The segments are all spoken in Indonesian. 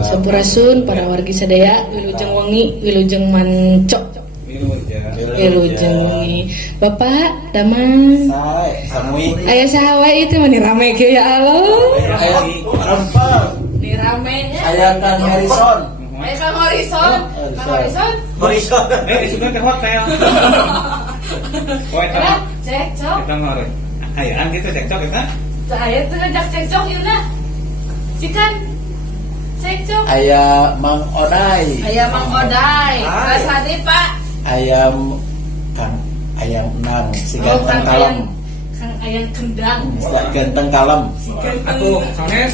Sampurasun para wargi sadaya, wilujeng wengi, wilujeng mancok. Wilujeng wengi. Bapak, daman. Samui. Aya saha wae itu mah rame ge ya Allah. Ni rame nya. Aya Kang Harrison. Aya Kang Harrison. Kang Harrison. Harrison. Sudah terhok kayak. Ora, cekcok. Kita ngore. Ayaan gitu cekcok kita. Aya teu ngajak cekcok yeuna. Sikan cekcok. Aya Mang Oday. Aya Mang Oday. Kelas hadi, Pak. Ayam Kang Ayam Nang si Oh, ganteng Kang kalem. Kang Ayang Kendang. Ganteng kalem. Atuh sanes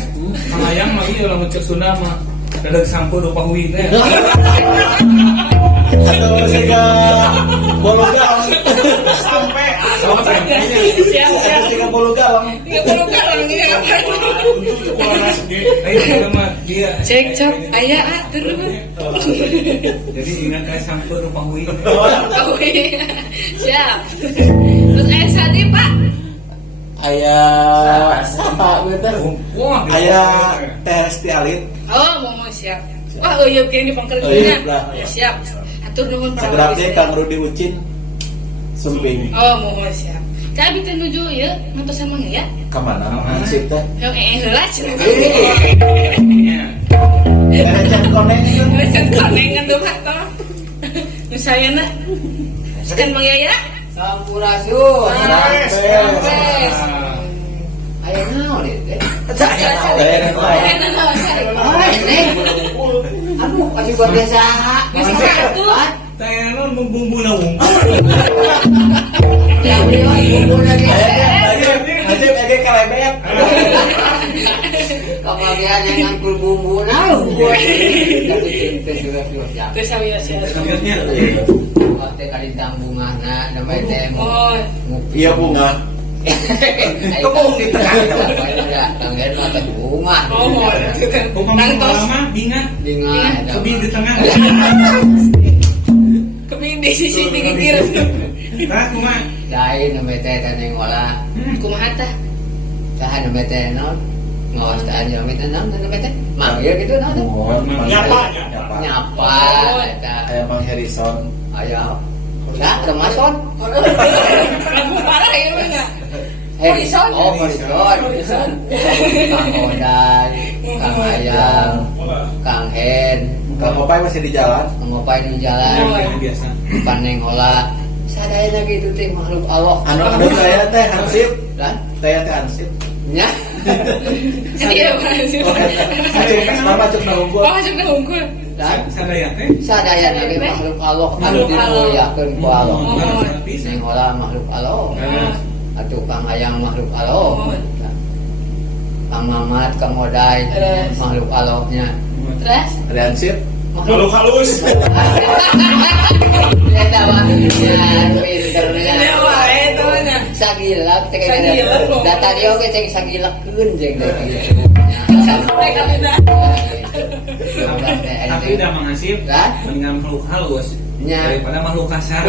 Kang Ayang mah ieu lamun cek Sunda mah dadag sampo do pahui teh. Atau siga bologang. Sampai Siap siga bologang. Cekcok aya terus. Jadi ingat kayak sampo do pahui. Siap. Terus aya sadi, Pak. Aya apa bener? Aya Teh Resti Alit. Oh, mau siap. Wah, eueuh kene dipangkerkeunna. Siap. Atur nuhun para Sagrapnya Kang Rudi Ucin Sumping. Oh, mau siap. Tapi teh nuju ieu ngantos sama ya. Kemana Hansip teh? Yang heula cenah. Rencen koneng. Rencen koneng ngendum hato. Nu sayana. Sekan Mang Yaya. Sampurasun. Sampes. Aya naon ieu? Aduh, kasih buat biasa. Geus satu. Tanya non bumbu nawung. Ya, bumbu lagi. Hansip ege kalebet. Kebagian yang ngangkul bumbu naon. Tapi teh sudah siap. Geus sawios ya. Lihatnya. Teh kalintang bungahna namanya teh Oh. Iya bunga. Kebun di tengah. Tanggen mah teh bunga. Oh. Pokoknya lama binga. Binga. Kebin di tengah. Kepingin di sisi pinggir. Tah kumaha? Lain namanya teh taneng olah. Kumaha tah? Tahan namanya teh naon? Ngawas teh aja namanya naon namanya teh? Manggil gitu naon? Nyapa. Nyapa eta. Aya Mang Harrison. Aya. Nah, remason. Lagu parah ieu mah enggak. Harrison. Oh, Harrison. Kang Oday, Kang Ayang, Kang Hen, Kang Opai masih di jalan. Kang Opai di jalan, Biasa. Paneng Ola. Sadaya lagi itu teh makhluk Allah. Anu saya teh Hansip. Lan, Saya teh Hansip. nya. Iya, Mas. Hansip mama cuk na unggul. Oh, sudah unggul. Lan, Sadaya teh. sadaya lagi makhluk Allah anu Makhluk Allah. dimuliakeun ku Allah. Oh. Neng Ola makhluk Allah. Atuh Kang Ayang makhluk Allah. Oh. Kang Mamat, Kang Oday, Terus. makhluk Allahnya. Terus Ada Hansip. Makhluk halus. Eta waktunya pinternya. wae tanya. Sagilak teh Sagilak, kok. data dia oge ceng sagilakkeun jeung teh. Sampai kami dah. Tapi udah mengasih Kan? dengan makhluk halus. nya. Daripada makhluk kasar.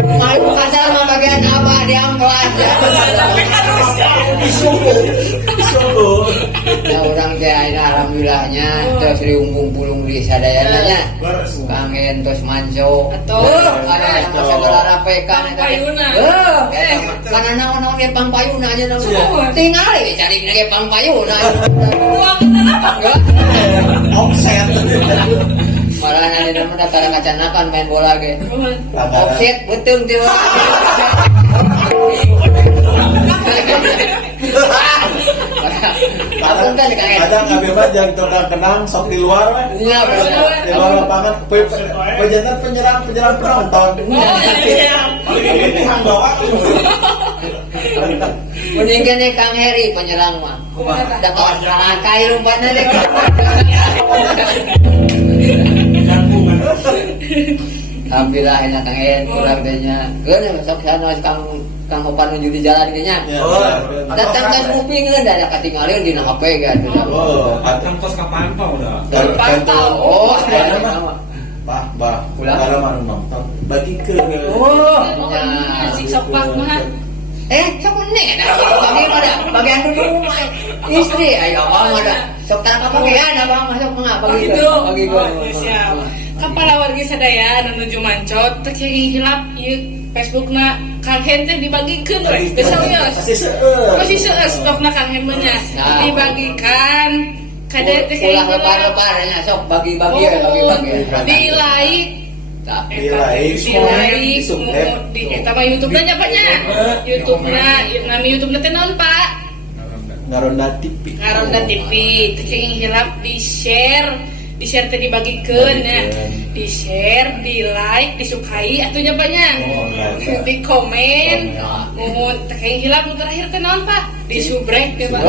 Makhluk kasar mah bagian apa di amplas ya. Sungguh. Ya orang teh ayeuna alhamdulillahnya terus diumpung pulung di sadayana nya. Kangen terus manco. Atuh. Ada yang segala rapekan eta. Pangpayuna. Karena naon-naon ge pangpayuna aja naon. Tinggal cari ge pangpayuna. Uang apa? Offset. Malah nanti nama datang kacanakan main bola ge. Offset betung tiba. Aku kan kangen. Ada kabeh jangan tukang kenang sok di luar mah. Iya benar. Di luar lapangan pejantan penyerang penonton. Oh iya. Paling penting hang bawa. Mending kene Kang Heri penyerang mah. Dapat salakai rumpana deh. Alhamdulillah enak Kang Heri kurang dehnya. Geus sok sana Kang Hopan menuju di jalan kayaknya. Datang ke kuping ada katingalin dina HP kan. Oh, Datang kos kapan pak udah? Pantau. Oh, ada ada mah. mah. Bah, kalau mau nonton bagi ke. Oh, Si sopak mah. sok nih kami ada bagian dulu istri ayo abang ada sok tak apa bagian abang masuk mengapa gitu bagi gua Siap. Kapala wargi sadaya nuju mancot teh hilap ieu Facebookna Kang Hen teh dibagikeun we. Geus sawios. Masih seueur stokna Kang Hen mah nya. Dibagikan kade teh ulah lepar-leparnya sok bagi-bagi di like Di like, di subscribe. di eta mah YouTube-na nya Pak nya. YouTube-na, nami YouTube-na teh naon Pak? Ngaronda TV. Ngaronda TV, teh hilap di share teh dibagikeun ya. Di share, di like, disukai atunya Pak nya. Di komen. Mun teh hilap nu terakhir teh naon Pak? Di subrek teh Pak.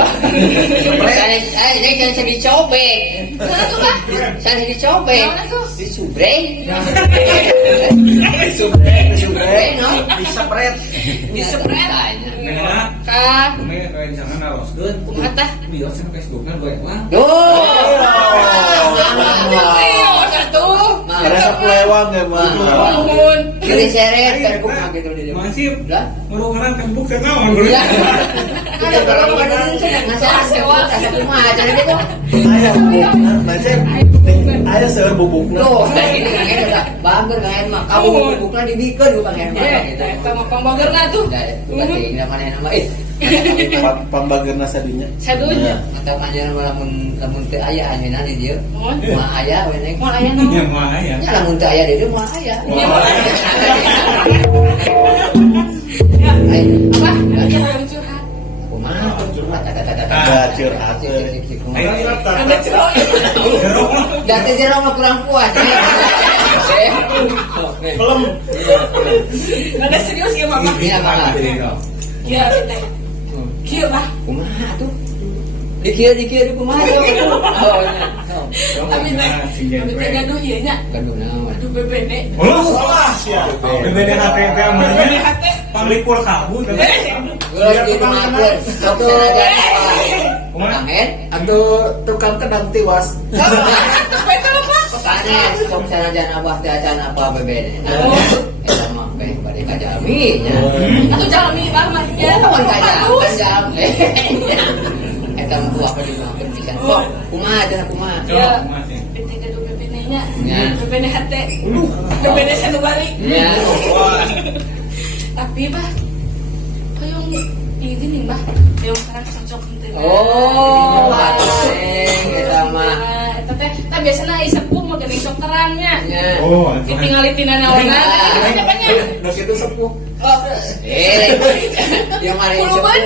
Saya jangan sedih cobek. Nah tuh Pak. Jangan sedih cobek. Naon tuh? Di subrek. Di spread. Nah, Ka kami rencana naroskeun. kumaha tah? Biar sama Facebooknya gue lah. Ayo satu. Rasa pelewang ya mah. Nuhun. Kiri seret Facebook mah gitu di dia. Masih Lah. ngurungan Facebook saya naon dulu. Iya. Ada kalau kadang ngasih sewa kasih kumaha jadi itu. Aya bubukna, macam aya seueur bubukna. Loh, ini kan udah bangger kan mah. Kamu bubukna dibikeun bukan yang mana gitu. Eta mah pambageurna tuh. Berarti ini mana nama Pambageurna sadinya. Sadunya. atau aja lamun teu aya anjeunna di dieu. Mohon. Moal aya we nek. Moal aya Ya naon? mah ya. Nya lamun teu aya di dieu moal aya. Ya moal aya. Ai, Apa? Jangan curhat. kumaha tuh curhat Ada curhat. Ayo Ada curhat. Dati jero mah kurang puas. Belum. Ada serius ya Mama? Iya, Mama. Iya, teh. Kieu Pak. Kumaha tuh? Dikir kumaha tuh? Oh, nya. Tapi teh, tapi teh gaduh ieu nya. Gaduh naon? Aduh bebene. Salah sia. BBD HP teh amarnya panglipur kabur. Geus dimakeun. Sok sanajan apa? Kangen? Aduh tukang kedang tiwas. Betul Pak. Panes, sok sanajan abah teh acan apa bebene. Eta mah beh bade kajami nya. Atau jalmi Pak mah. Ya kawan kajami. Eta mah tua di mah bisa. Kok kumaha cenah kumaha? Ya. Teh gaduh bebene nya. Ya. Bebene hate. Bebene sanubari. Ya. Tapi Pak, kayong ini nih Mbah, kayong sekarang cocok teh. Oh, ateng eta mah. Eta teh, tah biasana ai sepuh mah geuning sok terangnya. Ya. Oh, Ditinggali tina naonna, teh banyak. Nasi itu sepuh. Oh, Dia mari Puluhan.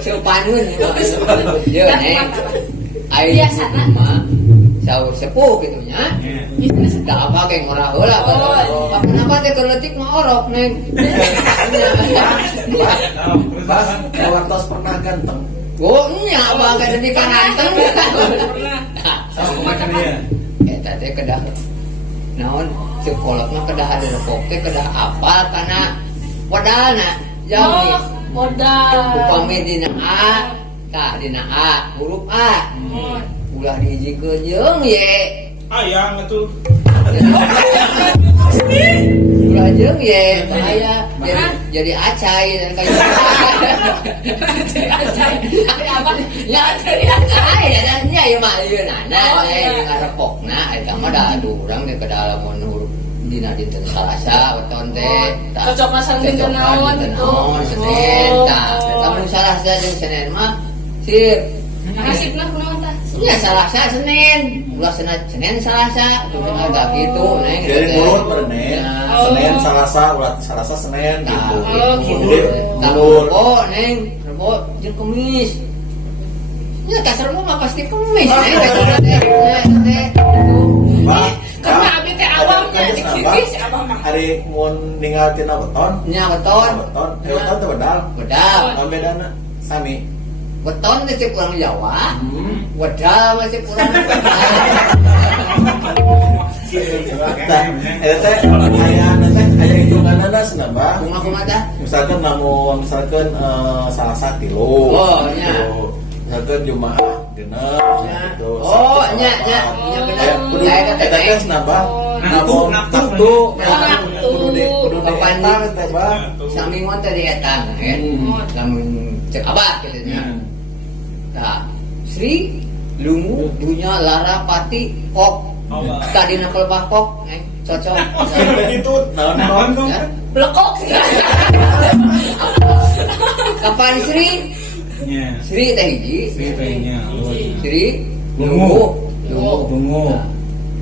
sepanun. Yo nek. Ayo Biasana. mah saur sepuh gitu nya. biasana sepuh. Tak apa kayak ngorah heula. Kenapa teh keletik mah orok neng. Pas Lawartos pernah ganteng. Oh nya abang kada di kanteng. Pernah. Sama dia. Eta teh kedah naon sekolot mah kedah ada poke kedah apal kana wadalna jami. Modal. Upami dina A, tah dina A, huruf A. Ulah dihijikeun jeung ye. Ayang itu. Ulah jeung ye bahaya jadi acai dan kayak Jadi acai. Apa? Ya jadi acai. dan nya ieu mah ieu nana Oh, iya. ngarepokna eta mah da urang teh kada mun dina dinten Salasa weton teh. Cocok masang dinten naon gitu. Senin tah. Eta mun Salasa jeung Senin mah sir. Nasibna kunaon tah? Ya Salasa Senin, ulah Senin Salasa, itu agak gitu, neng. Jadi mulut berenang. Oh. Senin, Salasa, ulat Salasa, Senin gitu. Oh, gitu. Jadi Tahu mulut. Rebo, neng, Rebo, jeung Kemis. Ya kasar lu mah pasti Kemis, neng. Teh, Pak, Karena abdi teh awamnya kan di kenapa? kiri si abang mah. Hari mun ninggal tina weton. nya beton, Weton, weton teh bedal. wedal, Nah, bedana sami. beton teh cek urang Jawa, Hmm. wedal mah cek urang. Tah, eta teh aya hitunganna senaba. Kumaha tah? Misalkan misalkan Salasa 3. Oh, nya. Misalkan Jumaah genep gitu. Oh, Sabtu nya, nya, salapan. nya bener. Aya kudu Saya eta kata teh senaba. Naftu. Naftu. Naftu. Kudu Kapan dietang teh, Bang. sami mah teh dietang, kan? Lamun cek abah gitu nya. Nah, Sri Lungu dunya lara pati kok tadi nakal bakok cocok Itu Naon dong. ya. Blekok sih. Kapan Sri Nya. Sri teh hiji Ceritanya. Sri Lungu. Lungu Lungu.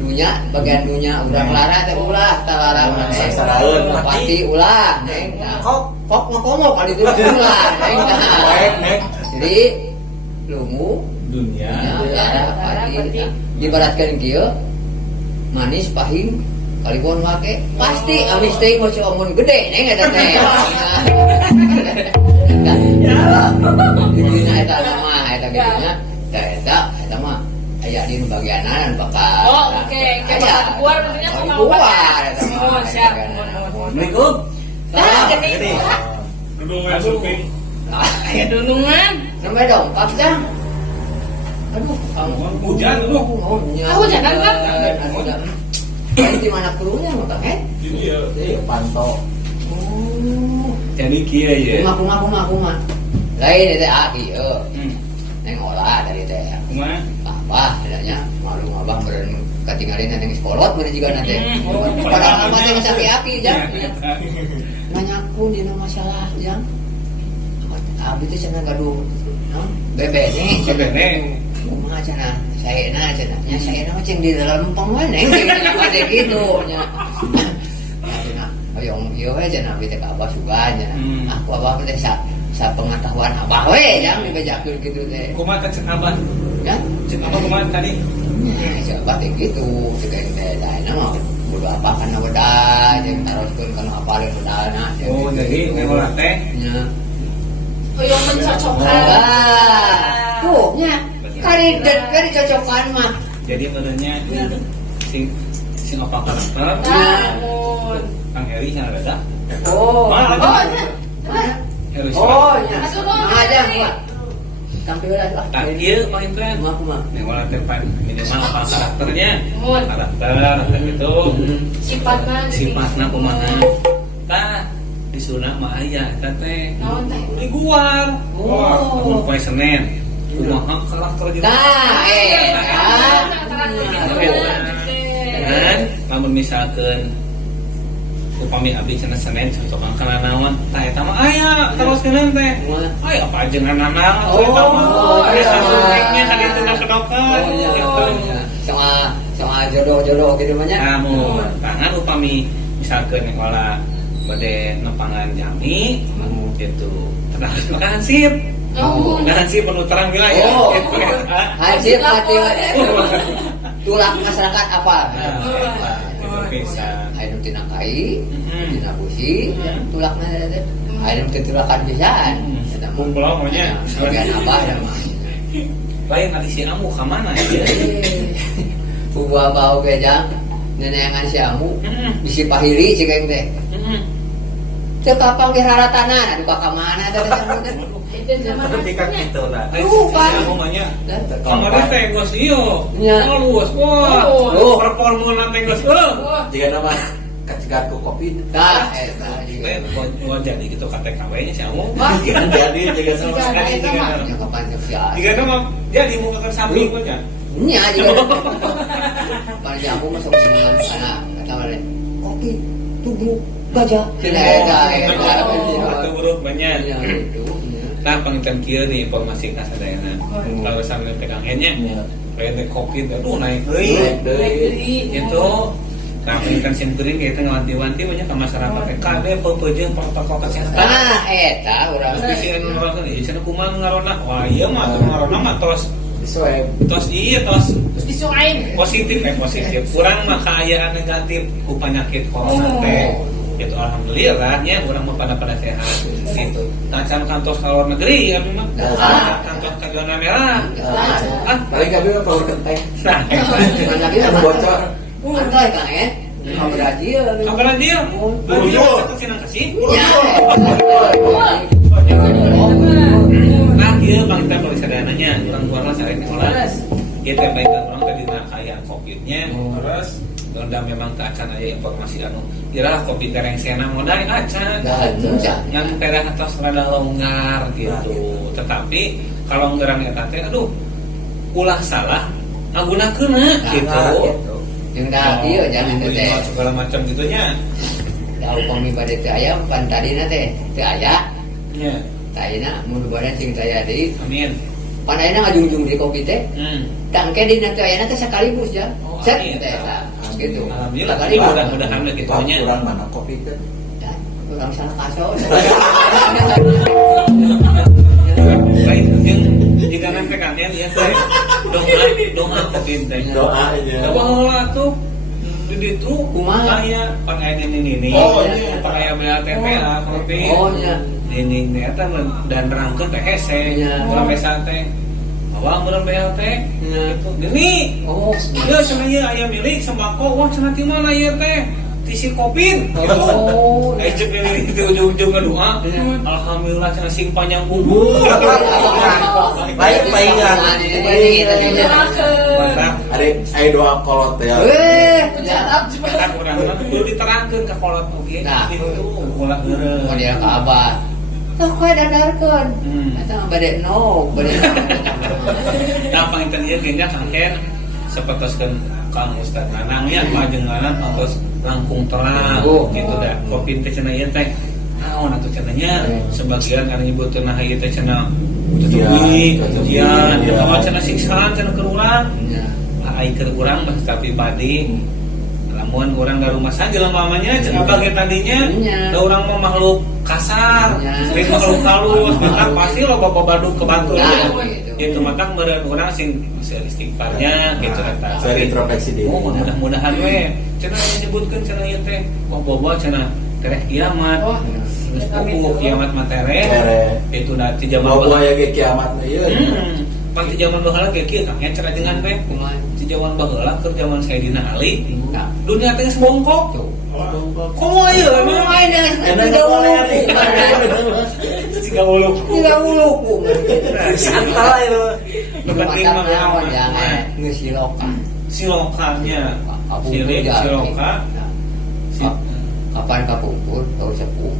dunya bagian dunya urang lara teh ulah tah lara mah neng Sasaraeun. pati ulah neng kok ngomong kali itu ulah neng Baik, Nek. Sri Lungu Dunia. lara pati ibaratkan kieu manis pahing kalipun make pasti amis teh mau omon gede neng eta teh dina eta mah eta gitunya eta mah aya di bagianan bakal Oh, oke. Kayak keluar bentuknya kok mau keluar eta mah Oh, siap. Assalamualaikum. Nah, jadi Dudung ya suping. aya dulungan. namanya dongkap jang aduh kamu Hujan lu. Hujanan, Kang? Ini di mana perlunya mah Kang Ini ya. Pantau. Oh Jadi kia ya. Kuma. Lain itu ieu. Hmm. Neng olah dari teh. Kuma. Abah adanya malu abah beren katinggalin neng sekolot beren juga nanti. Padahal mah teh geus api jang. Nanyaku dina masalah jang. Abi teh cenah gaduh. Bebe nih. Sebene. Kumaha cenah? Saena cenah. Nya saena mah cing di dalam lempeng we neng. Ade gitu nya. Ayo ieu we cenah abi teh ka abah sugan cenah. Aku abah teh sa pengetahuan abah we jang dibejakeun kitu teh. Kuma cek abah. Ya, Cek apa kuma tadi? siapa teh gitu, cek teh lainna mah kudu apa kana wedal jeung taroskeun kana apalin wedalna. Oh, jadi ngelola teh. Nya. Yang mencocokkan. Tuh nya. Kali cocokan mah. Jadi menurutnya sing apa karakter? Namun. Kang Heri sana beda. Oh. Mana lagi? Oh, nya. Heri Oh, nya. Asuh nuhun. Aja gua. Tampilan lah. Tak iya paling keren. Aku mah. Ngelola teh minimal apa karakternya? Nuhun. Karakter gitu. Sifatna. Sifatna kumaha? Tah disunah mah aya eta teh. Naon teh? Mingguan. Oh. Mun poe Senin. Kumaha karakter gitu. Tah, Dan lamun misalkan upami abdi cenah Senin cocokan kana naon tah eta mah aya terus keun teh aya apa ajenganana Oh, eta mah iya. susunya kan itu kedokan Oh, iya. gitu Sama jodoh-jodoh gitu mah nya. namun tangan upami misalkan ngolah bade nepangan jami gitu terus makan hansip Oh. hansip penuh terang wilayah Oh. gitu Hansip mati. Tulang masyarakat apa? itu bisa Aya nu tina kai, Mhm. tina busi, tulakna teh. Aya nu tulakan pisan. Eta mah. Kumpul maunya. Bagian apa ya mah. lain tadi si amu ke mana ya Buah bau gejang, neneangan si amu, bisi pahiri cik aing teh. Cek kapang di haratanan, aduh kakak mana teh Itu zaman ketika akunya. gitu lah Lupa. namanya Dan kemarin teh geus ieu Ya. halus wah Oh. performa teh geus Wah, Jika nama kecegat ku kopi. dah eta gua jadi gitu KTKW nya sih kamu Jadi jika sama Jika ada itu mah. yang kapan sia. jika nama jadi muka ke samping gua nya Nya juga. Pan jamu masuk dengan anak kata mana? Kopi tubuh gajah. Cenah eta atau buruk banyak Ya itu. nah penginten kieu nih informasi ka sadayana kalau sampai pegang nya kayak kopi aduh naik deui dari itu kami kan simkuring kita ngewanti-wanti banyak ke masyarakat KD pepejeung protokol kesehatan Ah eta urang bisian orang kan ieu cenah kumaha ngarona wah ieu mah tuh ngarona mah tos swab. tos terus disuain. positif kurang mah kaayaan negatif ku penyakit corona teh itu alhamdulillah nya urang mah pada sehat gitu nah can kantos ka luar negeri abi mah kantos ka zona merah Paling kami mah power genteng. nah mana lagi Bocor. Antai kan Kabar dia. kabaran dia Bujur. senang kasih Ya. nah ieu bang kita balik sadananya urang tua mah sareng olah Terus. kita baik urang tadi na aya covid-nya terus dan memang acan aya informasi anu kira covid tereng sena modal acan yang tereng atas rada longgar gitu tetapi kalau ngerang eta teh aduh ulah salah ngagunakeunna gitu Yang dah dia jangan teh. segala macam gitunya Da upami bade teh aya pan tadina teh teu aya. ya Tadina mun badan sing saya deui amin pan ayeuna ngajungjung di kopi teh. Tangke dina teh ayeuna teh sekaligus ya. Oh, Set amin. teh gitu. alhamdulillah Sekaligus. mudah-mudahan gitu nya Kurang mana kopi itu? Dan urang salah kaso. lain jeung jika nanti kalian ya teh doa covid teh Doa aja. coba heula tuh di ditu Kumaha? aya pangayan ini Oh, iya. pangayan BLTPA covid Oh nya. ini eta dan rangkeun teh hese Iya. urang besa teh awal meureun BLT Iya. gitu gini Oh. ya cenah ieu aya milik sembako wah cenah ti mana ieu teh ti si covid gitu Oh. ejek ini di ujung-ujung doa Iya. alhamdulillah cenah sing panjang umur Baik paingan. mantap Ada saya doa kolot ya. Ya. kan urang mah kudu diterangkeun ka kolot oge Nah. gitu ulah Oh eureun dia kabar. Tah koe dadarkeun. Eta mah bade bade. nah panginten ieu ge nya kangen sapertoskeun Kang Ustaz Nanang nya panjenengan terus langkung terang gitu dah kopi teh cenah ieu teh naon atuh cenah nya sebagian anu nyebutkeun nah ieu teh cenah tutupi ujian ya mah cenah siksaan cenah keur urang Ya. ai keur urang mah tapi badi lamun urang da rumah saja lamanya cenah bage tadinya da urang mah makhluk kasar sering makhluk halus maka pasti lo bapak baduk ke batu itu maka meureun urang sing istighfarnya gitu eta Saya introspeksi diri. oh mudah-mudahan we cenah nyebutkeun cenah ieu teh bobo cenah tereh kiamat geus puguh kiamat materi itu da ti zaman Mau aya ge kiamat ieu. pas di zaman baheula ge kieu Kang cenah dengan we Kumaha? di zaman baheula keur zaman Sayyidina Ali Nah. dunia teh geus bongkok Tuh. komo ieu Kumaha main dengan Enak boleh. siga uluk Tidak uluku. Santai lu. penting Mantap mah naon ya ngesilokan. silokanya sirik ya. siloka Kapan kapungkur tahu sepuh.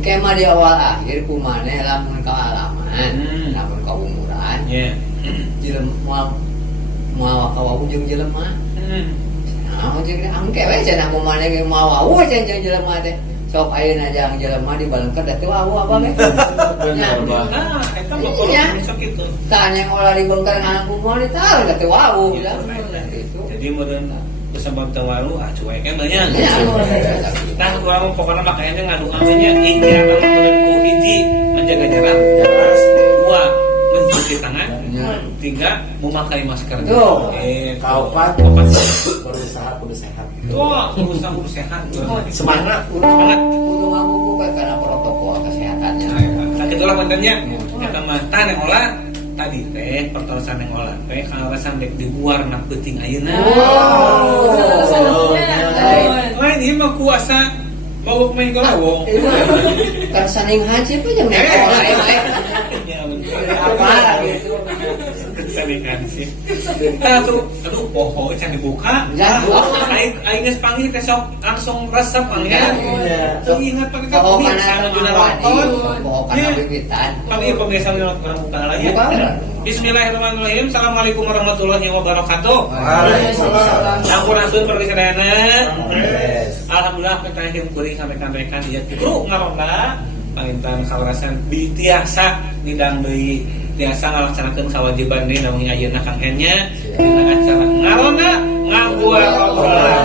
Kema di awal akhir kumane lamun kaalaman, lamun kaumuran, ya jelema mau kawu jeung jelema. Nah, jeung angke we cenah kumane ge mau wau cenah jelema teh. Sok ayeuna jang jelema di balengker da teu wau apa ge. Benar, Bang. nah eta mah kok Iya. bisa gitu Tanya yang olah di bengkel nganang kumon ditaruh da teu wau ya. Itu. jadi meureun sebab tawaru cuek banyak Ya. nah kurang pokoknya makanya ngadu amanya ikhtiar ku hiji menjaga jarak dua mencuci tangan tiga memakai masker Tuh. Kaopat Kaopat. berusaha kudu sehat. wah berusaha kudu sehat Semangat. semangat Kudu ngabubuka karena protokol kesehatannya. nah itulah pentingnya kita mah tah yang olah tadi teh pertolosan yang olah teh kalau rasa dek di luar nak penting ayeuna Oh. lain ieu mah kuasa Mau main golawong. Kersaning haji apa jam apa gitu. Keseringan sih. Nah tuh, aduh poho can dibuka. Ya. Aing geus panggil teh sok langsung resep panggil. Tuh ingat pakai Poho biasa kana nu nonton. poho kana bibitan. Panggil pemirsa orang buka lagi. Buka. Bismillahirrahmanirrahim. Assalamualaikum warahmatullahi wabarakatuh. Waalaikumsalam. Sampurasun pergi sadayana. Alhamdulillah kita yang kuring sampaikan ieu guru ngaronda pangintan kalarasan biasa nidang deui biasa ngalaksanakeun kewajiban deui namun ayeuna Kang Hennya dina acara ngaronda ngabuat obrolan.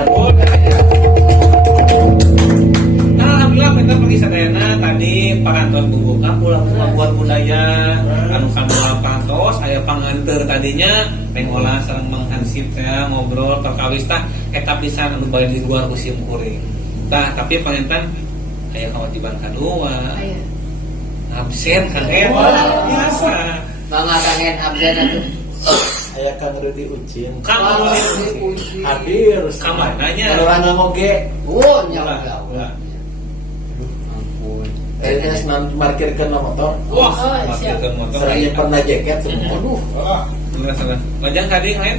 Alhamdulillah kita pergi sadayana tadi parantos buka pulang buat budaya anu kamula pantos aya panganteur tadinya pengolah sareng Mang Hansip teh ngobrol perkawis tah eta pisan anu bae di luar musim kuring. Tah tapi pangintan aya kewajiban kadua. Aya. Absen Kang En. Biasa. Mangga kangen absen atuh. Aya Kang Rudi Ucin. Kang Uji. Hadir. kamananya. Karena moge. Oh, Ulah, nyawa. ulah. Ampun. Kayaknya markirkan motor. Wah, Oh, siap. pakai motor. Serangnya pernah jaket semua. Aduh. Salah. Wajang tadi lain.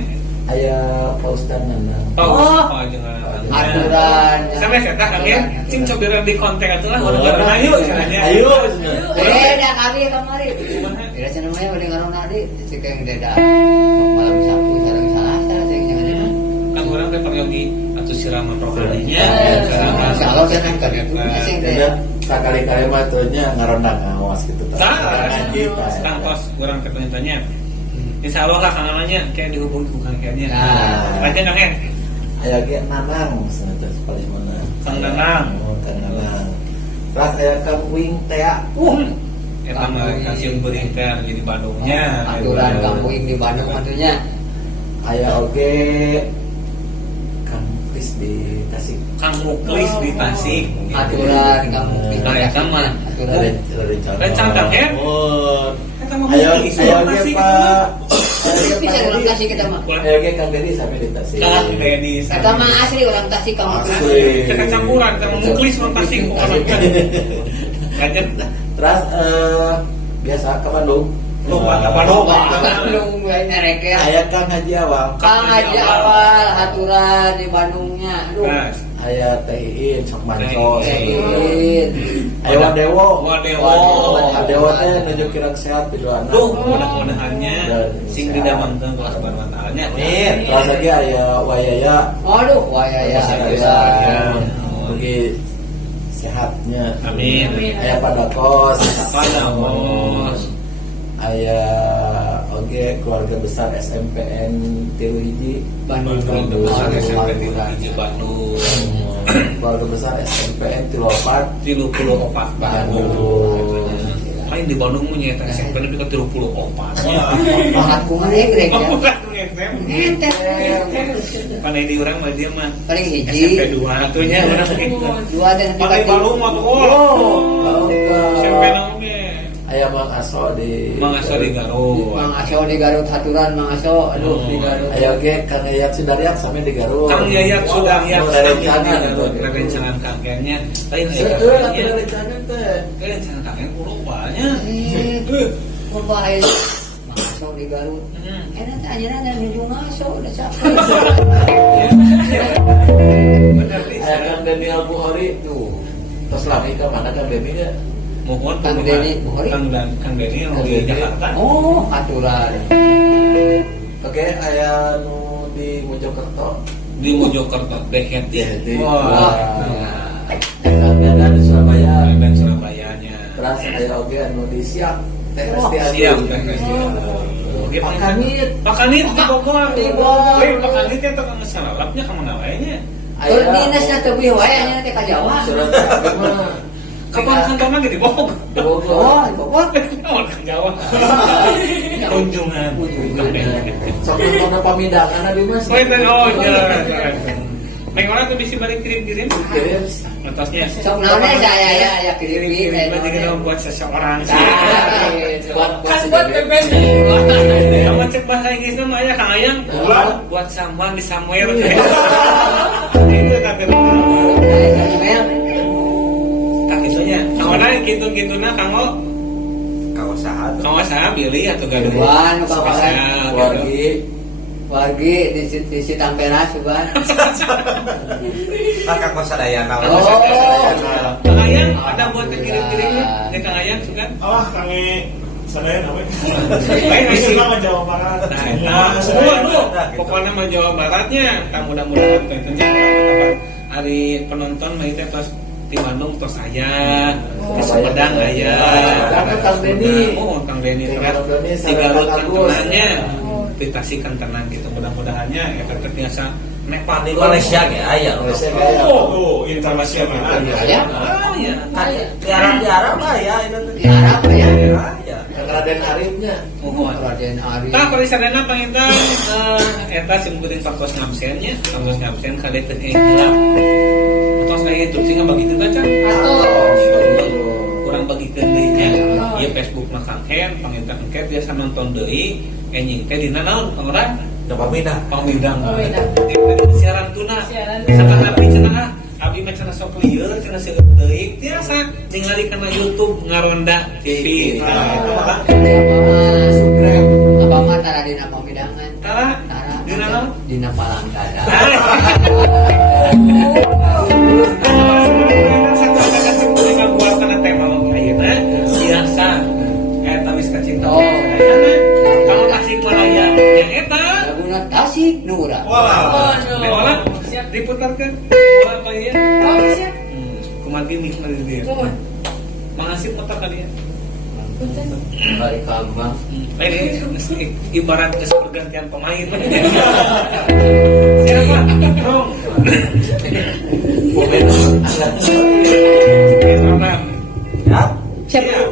Aya Pak Ustaz Nana. Oh, jangan. Aturan. Sampai saya Kang En, cing cobiran di kontak atuh lah orang ayo caranya. Ayo. Beda kali kemari. Tidak senang mah udah ngaron nadi, cikeng deda. Malam Sabtu sareng Selasa cing jangan. Kan orang teh pergi atuh siraman rohaninya. Insyaallah senang kan itu sing teh. Dan sakali-kali mah tuhnya ngaronda ngawas gitu. Ngaji, Pak. Kang kos orang ketanya. Insya Allah lah Kang namanya kayak dihubungi ke Kang Ennya. Nah. Lanjut Kang En. Aya ge Nanang senajan paling mana. Kang Nanang. Oh, Kang Nanang. Terus aya Kang Wing Tea. Eta mah kasih beuring teh jadi Bandungnya. Aturan kampung di Bandung atunya. Aya oge Kang Kris di Tasik. Kang Muklis di Tasik. Aturan kampung di Kayak sama. Aturan. Rencana Kang En. Oh. Eta mah Ayo Muklis ayo di ge Tasik. Pak. Bisa orang Tasik kita mah. Ayo ge Kang Dedi sampai di Tasik. Kang Dedi. Kita mah asli orang Tasik kamu. Asli. Kita campuran Kang Muklis orang Tasik. Lanjut. Terus biasa ke Bandung. Lupa ke Bandung. Bandung gue nyereke. Aya Kang Haji Awal. Kang Haji Awal aturan di Bandungnya. Aduh. Nah, Aya Teh Iin sok mancos. Tehin. Aya Wadewo. Wadewo. Wadewo teh nuju kirang sehat di doana. Tuh, mudah-mudahannya sing didamangkeun ku Allah Subhanahu wa taala nya. Amin. Terus lagi aya Wayaya. Aduh, waya ya. Bagi sehatnya. Amin. Aya Padakos. Pada bos. Aya oge keluarga besar SMPN Tilu Hiji Bandung. Bandung besar SMP di Bandung. Keluarga besar SMPN Tilu Opat 34 Bandung. Lain di Bandung mah nyata SMP tapi ke 34 nya. Banget kungan egrek ya. Bukan ngetem. Ngetek. Pandai di urang mah dia mah Paling hiji. SMP 2 atunya urang gitu. Dua dan Pandai Bandung mah tuh. SMP naon ge? Aya Mang Aso di Mang Aso di Garut. Mang Aso di Garut aturan Mang Aso. Aduh di Garut. Aya oge Kang Yayat Sudariak sami di Garut. Kang Yayat sudah ya rencana rencangan kakeknya. Lain Ada aya rencana teh. rencana kakek kulo banyak. Mun bae Mang Aso di Garut. Enak teh anjeunna dan nuju ngaso udah capek. Aya Kang Daniel Buhori tuh. Terus lagi ke mana Kang Daniel? Mohon Kang Denny Buhori. Kang Denny di Jakarta. Oh, aturan. Oke, aya nu di Mojokerto. Di Mojokerto Behet ya. Wah. Wah. Kang Dadan di Surabaya. Dan Surabayanya. Terus aya oge anu di Siak. Teh Oh, Resti Siap, Adu. Teh Resti Adu. Oke, Pak Kanit. Pak Kanit di Bogor. Di Bogor. Pak Kanit itu kan salalapnya ka mana wae nya. Tur dinasna teu beuh wae anjeunna teh ka Jawa. Surat mah Kapan kantornya di Bogor? di Bogor. Oh, di Bogor. Oh, ke Jawa. Kunjungan. Sok nonton pamindahan abi Mas. Oh, itu jalan. Neng orang tuh bisa balik kirim-kirim. Kirim. Atasnya. Sok naonnya saya ya kirim-kirim. Berarti kita buat seseorang sih. Buat Buat bebek. Kamu cek bahasa Inggrisnya mah ya Kang Ayang. Buat sambal di Samuel. Itu kata. gitu nah kanggo kawasan pilih atau gaduh Wan, kawasan. Wargi Wargi di Tampera sugan. Kakak kosadayana. Kang Ayang ada buat kirim-kirimnya ke Kang Ayang sugan. Kami sadaya namanya. Isi Nama Jawa Barat. Pokoknya mah Jawa Baratnya, mudah-mudahan tentunya kapan hari penonton mah itu pas di Bandung tos aya, di Sumedang aya. Kang Deni. Oh, Kang Deni terus di Garut kan tenangnya. Di Tasik kan tenang gitu. Mudah-mudahannya ya terbiasa Nepal di Malaysia ya, aya. Oh, internasional. Ya. Ya. Di Arab aya itu. Di Arab ya. Aya. Raden Arifnya. Raden Ari. Tah parisadana panginten eta simkuring faktos ngamsennya, faktos ngamsen kali teh hilap. Tos aya itu sing bagi teh can. Kurang bagikeun deui nya. Ieu Facebook mah Kang Hen, panginten engke biasa nonton deui, enjing teh dina naon Kang Ora? Dopamina. Pamindang. Pamindang. Siaran tuna. Siaran. Sakang abdi cenah abdi mah cenah sok lieur cenah seueur deui. Tiasa ningali kana YouTube ngaronda TV. Abang mah tara dina pamidangan. Tara Tara. dina naon? Dina Palangkada. Biasa eta wis kacinta. Oh. Kalau Tasik Malaya yang eta Laguna Tasik Nura. Wah. Dewa siap diputarkan. Orang apa ya? Oh, siap. Kumati nikmat dia. Mohon. Mangasih putar kali ya. Punten. Balik Kambang. Ini ibarat pergantian pemain. Siapa? Rong. Ya. Siap.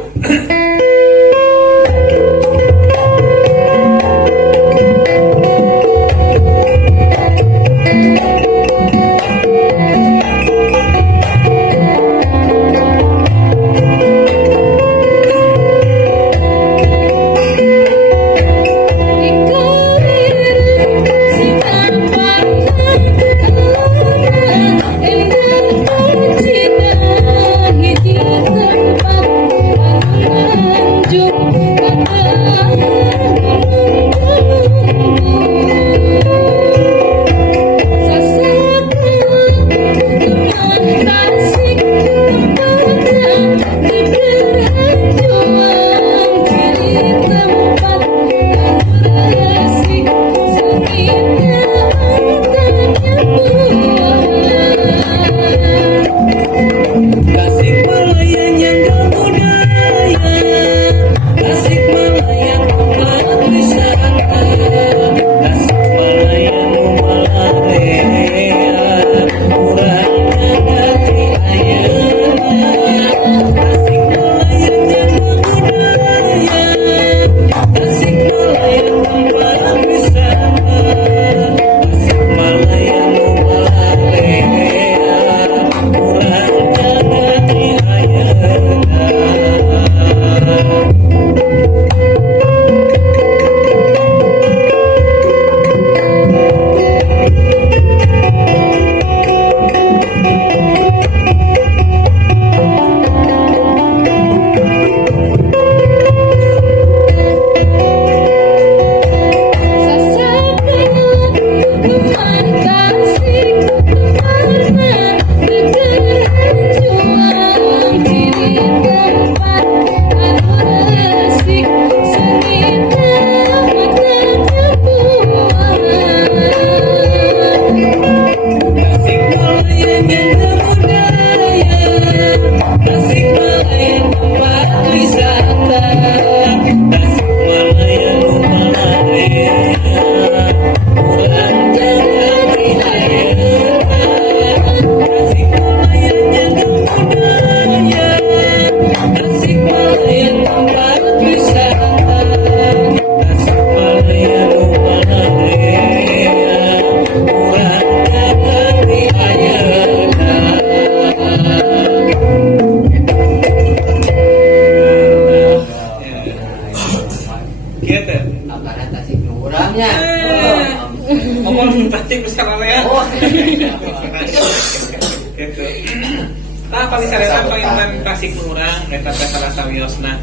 Tah paling sarean panginten tasik urang eta teh salah sariosna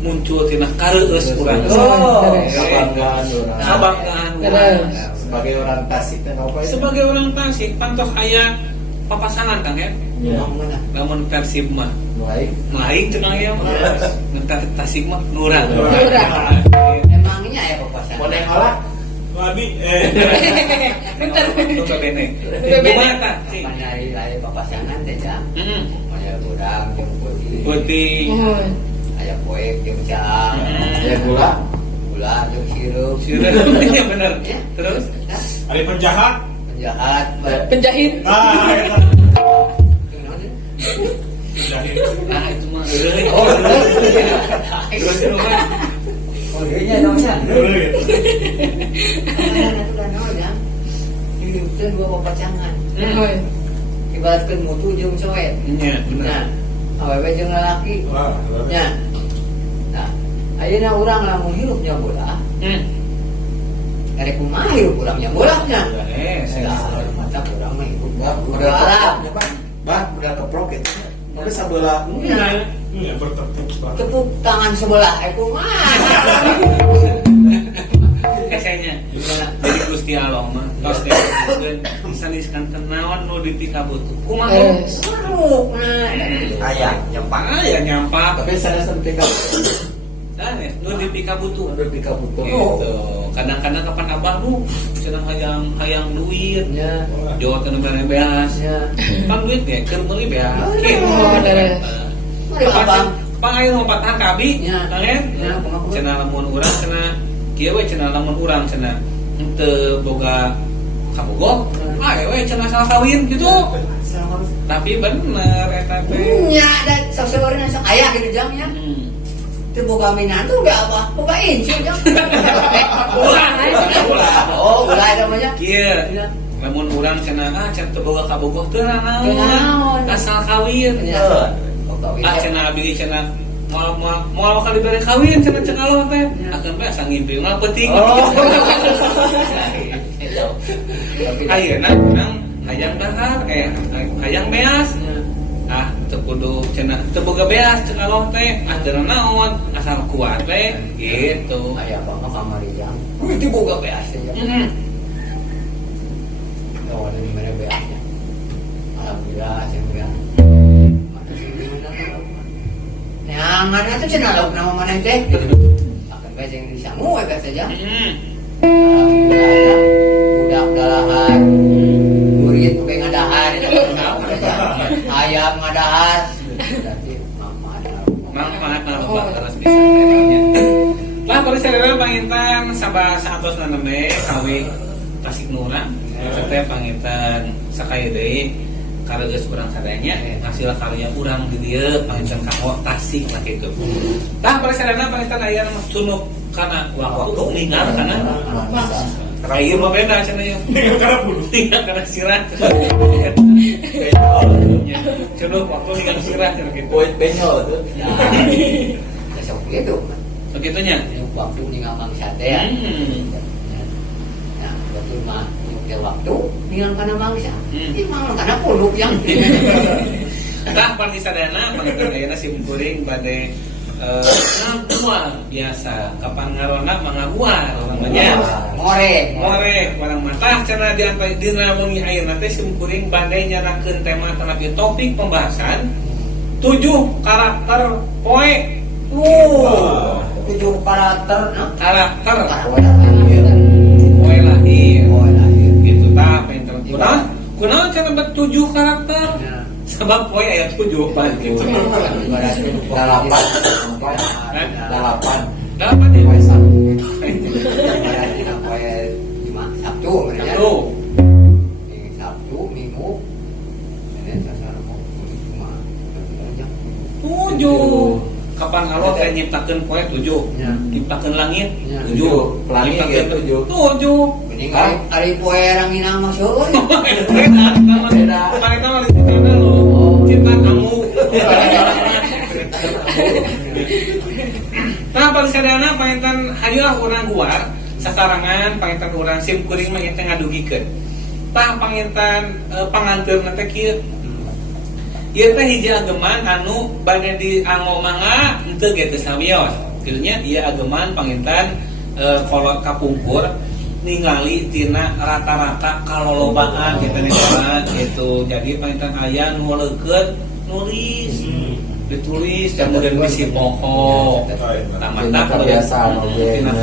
muncul tina kareueus urang. Kebanggaan orang. Kabanggaan urang. Terus. Sebagai orang Tasik teh apa ya? Sebagai orang Tasik pantos aya papasangan Kang ya. Ya. Lamun Persib mah Baik. lain cek aya mah. Ngetar Tasik mah nurang. Nurang. Emangnya ya papasan. Model olah. Ladi, Bentar. Tunggu bene. Tunggu bene. Gimana tah? Cing? Kapan hari papasangan teh jam. Heeh. Aya budang jeung putih. Putih. Mohon. Aya poek jeung cang. Ya gula. Gula jeung sirup. Iya bener. Ya. Terus ada penjahat. Penjahat. Penjahit. Ah, eta. Penjahat. Penjahit. nah itu mah euy. Oh, Terus terus. oh iya namanya. Euy. Hidupkan dua papacangan. Mohon. Ibaratkan mutu jeung coet. Iya bener. Nah, awewe jeung lalaki. Wah, Nya. Nah, ayeuna urang lamun hirupnya bola, karek kumaha hirup urangnya bolanya. Saya Mata urang mah hirup Bah, udah bola. keprok, Bah, udah keprok gitu. Tapi sebelah Nah, ini ya bertepuk sebelah. tepuk tangan sebelah kumaha. Kayaknya jadi Gusti Allah mah tos teh disaniskan tenawan nu dipika butuh. Kumaha? Terus. Maruk nah. Ayah nyempak. Ya nyampak. tapi saya sampai ke Sanes nu dipika butuh. udah di kabupaten. Gitu. Kadang-kadang kapan abah lu cenah hayang duit. Ya, Jawa Tengah bener beas. ya. Pan duit ya keur meuli beas. Oh, terus. Mari abang. Pang aya nu patah kabi, Ya. kangen. Ya, kumaha? Cenah lamun urang cenah kieu we cenah lamun urang cenah henteu boga kabogok. Aya we cenah salah kawin gitu. Tapi bener eta teh. Nya ada sasaeureun sok aya gitu jamnya. Teu boga minantu udah apa? Boga incu jam. Oh, ulah namanya. Kieu. Ya. Lamun urang cenah cenah teu boga kabogok teu Teu naon. naon. Asal kawin. Ya. Boga Ah cenah abdi cenah moal kali bere kawin cenah cek Allah teh. Akeun bae asa ngimpi mah penting. Ayeuna urang hayang dahar hayang beas. Ah teu kudu cenah teu boga beas cek Allah teh. Ah teu naon asal kuat teh gitu. Aya apa kamar jam. Itu boga beas ya. Heeh. Oh, ini mana beasnya? Alhamdulillah, alhamdulillah. Nyaman itu cenah lauk nama mana teh? Akan bae yang disangu we saja. Heeh. Alhamdulillah. Budak dalahan. Murid ke ngadahar. Ayam ngadahar. Berarti Manfaat nalobak terus bisa terenya. Lah kalau saya pangintan sabah 106 kawi Tasik Nurang. Eta teh pangintan sakaya deui kareueus urang sadayanya hasil karya urang di dieu pangintan kanggo Tasik lah kitu. Tah pada sadayana pangintan aya mah tunuk kana waktu ningal kana Kayu mah beda cenah ya. Tinggal karena bulu. Tinggal kana sirah. Cenah waktu ningal sirah cenah kitu. Poin benyol tuh. besok gitu. Begitunya. Waktu ninggal mangsa teh ya. Nah, betul mah ke waktu ninggal kana mangsa. Ini mah kana puluk yang. Tah pan disadana panginten ayeuna simkuring bade ngaguar biasa kapan ngarona mangaguar namanya More. barang matah cenah di antara dina muni ayeuna teh simkuring bade nyarakeun tema tanapi topik pembahasan 7 karakter poe. 7 karakter, no? Karakter Karakter. poe lahir Oh, lahir. gitu tah pinter kunaon cenah bet 7 karakter Ya. sebab poe aya 7 pan gitu. Dalapan. Dalapan ya? Waisan. Sabtu, Satu. Sabtu, Minggu, Tujuh. Kapan Allah kayak nyiptakeun poe 7. Ya. Nyiptakeun langit Ya. 7. Pelangi gitu, 7. 7. Mending hari poe ranginang mah seueur. Beda. Kemarin mah ciptaan lo. Ciptaan kamu. Nah, paling sadana panginten hayeulah urang guar sasarangan panginten urang sim kuring mah teh ngadugikeun. Tah panginten panganteurna teh kieu. ieu teh hiji ageman anu bade di anggo mangga henteu ge teu sawios kitu nya. Ieu ageman panginten kolot kapungkur ningali tina rata-rata kalolobaan kita nih gitu. Jadi panginten aya nu leukeut nulis ditulis kemudian bisi pokok tamata kebiasaan tina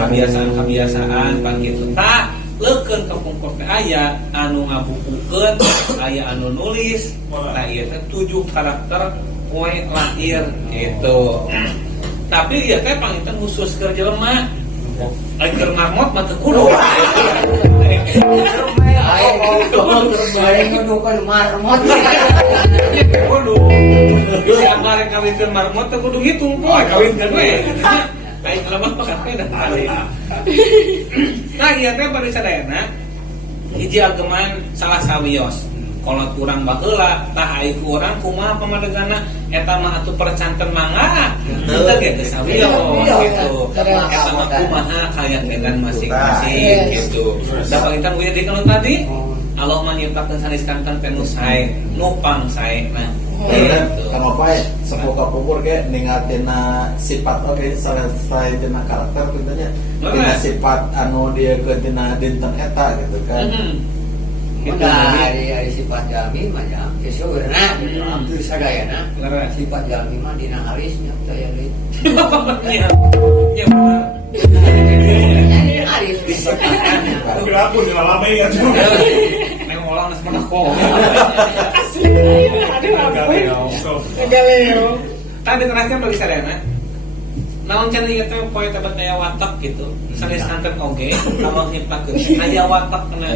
kebiasaan pan gitu tak leukeun kapungkur teh aya anu ngabukukeun aya anu nulis. Nah ieu teh 7 karakter poe lahir gitu. Tapi ieu teh panginten khusus keur jelema. Ai keur marmot mah teu kudu. Aing nuduhkeun marmot. Kudu. Bisa bareng kawinkeun marmot teh kudu gitu poe kawinkeun we. Lain alamat makan we dah. Nah ieu teh bari sadayana hiji ageman salah sawios. Kolot urang baheula tah ai ku urang kumaha pamadegana eta mah atuh percanten mangga teu ge teu sawios gitu. Eta mah kumaha kayangenan masing-masing gitu. Da panginten wirdi kalau tadi Allah menyiptakeun sanes kanten teh nu sae nupang sae nah gitu. Kang Opai sepuh kapungkur ge ningatina sifat oge salah tina karakter tentunya tina sifat anu dia ke tina dinten eta gitu kan. Dari sifat jami mah ya sesueurna gitu. Hampir sadayana sifat jami mah dina harisnya saya lihat. Iya. Iya benar. Dina haris Kira aku di lama ya tuh. Neng olah nasi mana kok. Asli aduh ampun. Galeo. Tadi terakhir bagi sadayana naon can ieu teh poe teh daya watak gitu. Sanes kanten oge kalau nyiptakeun aya watak kena.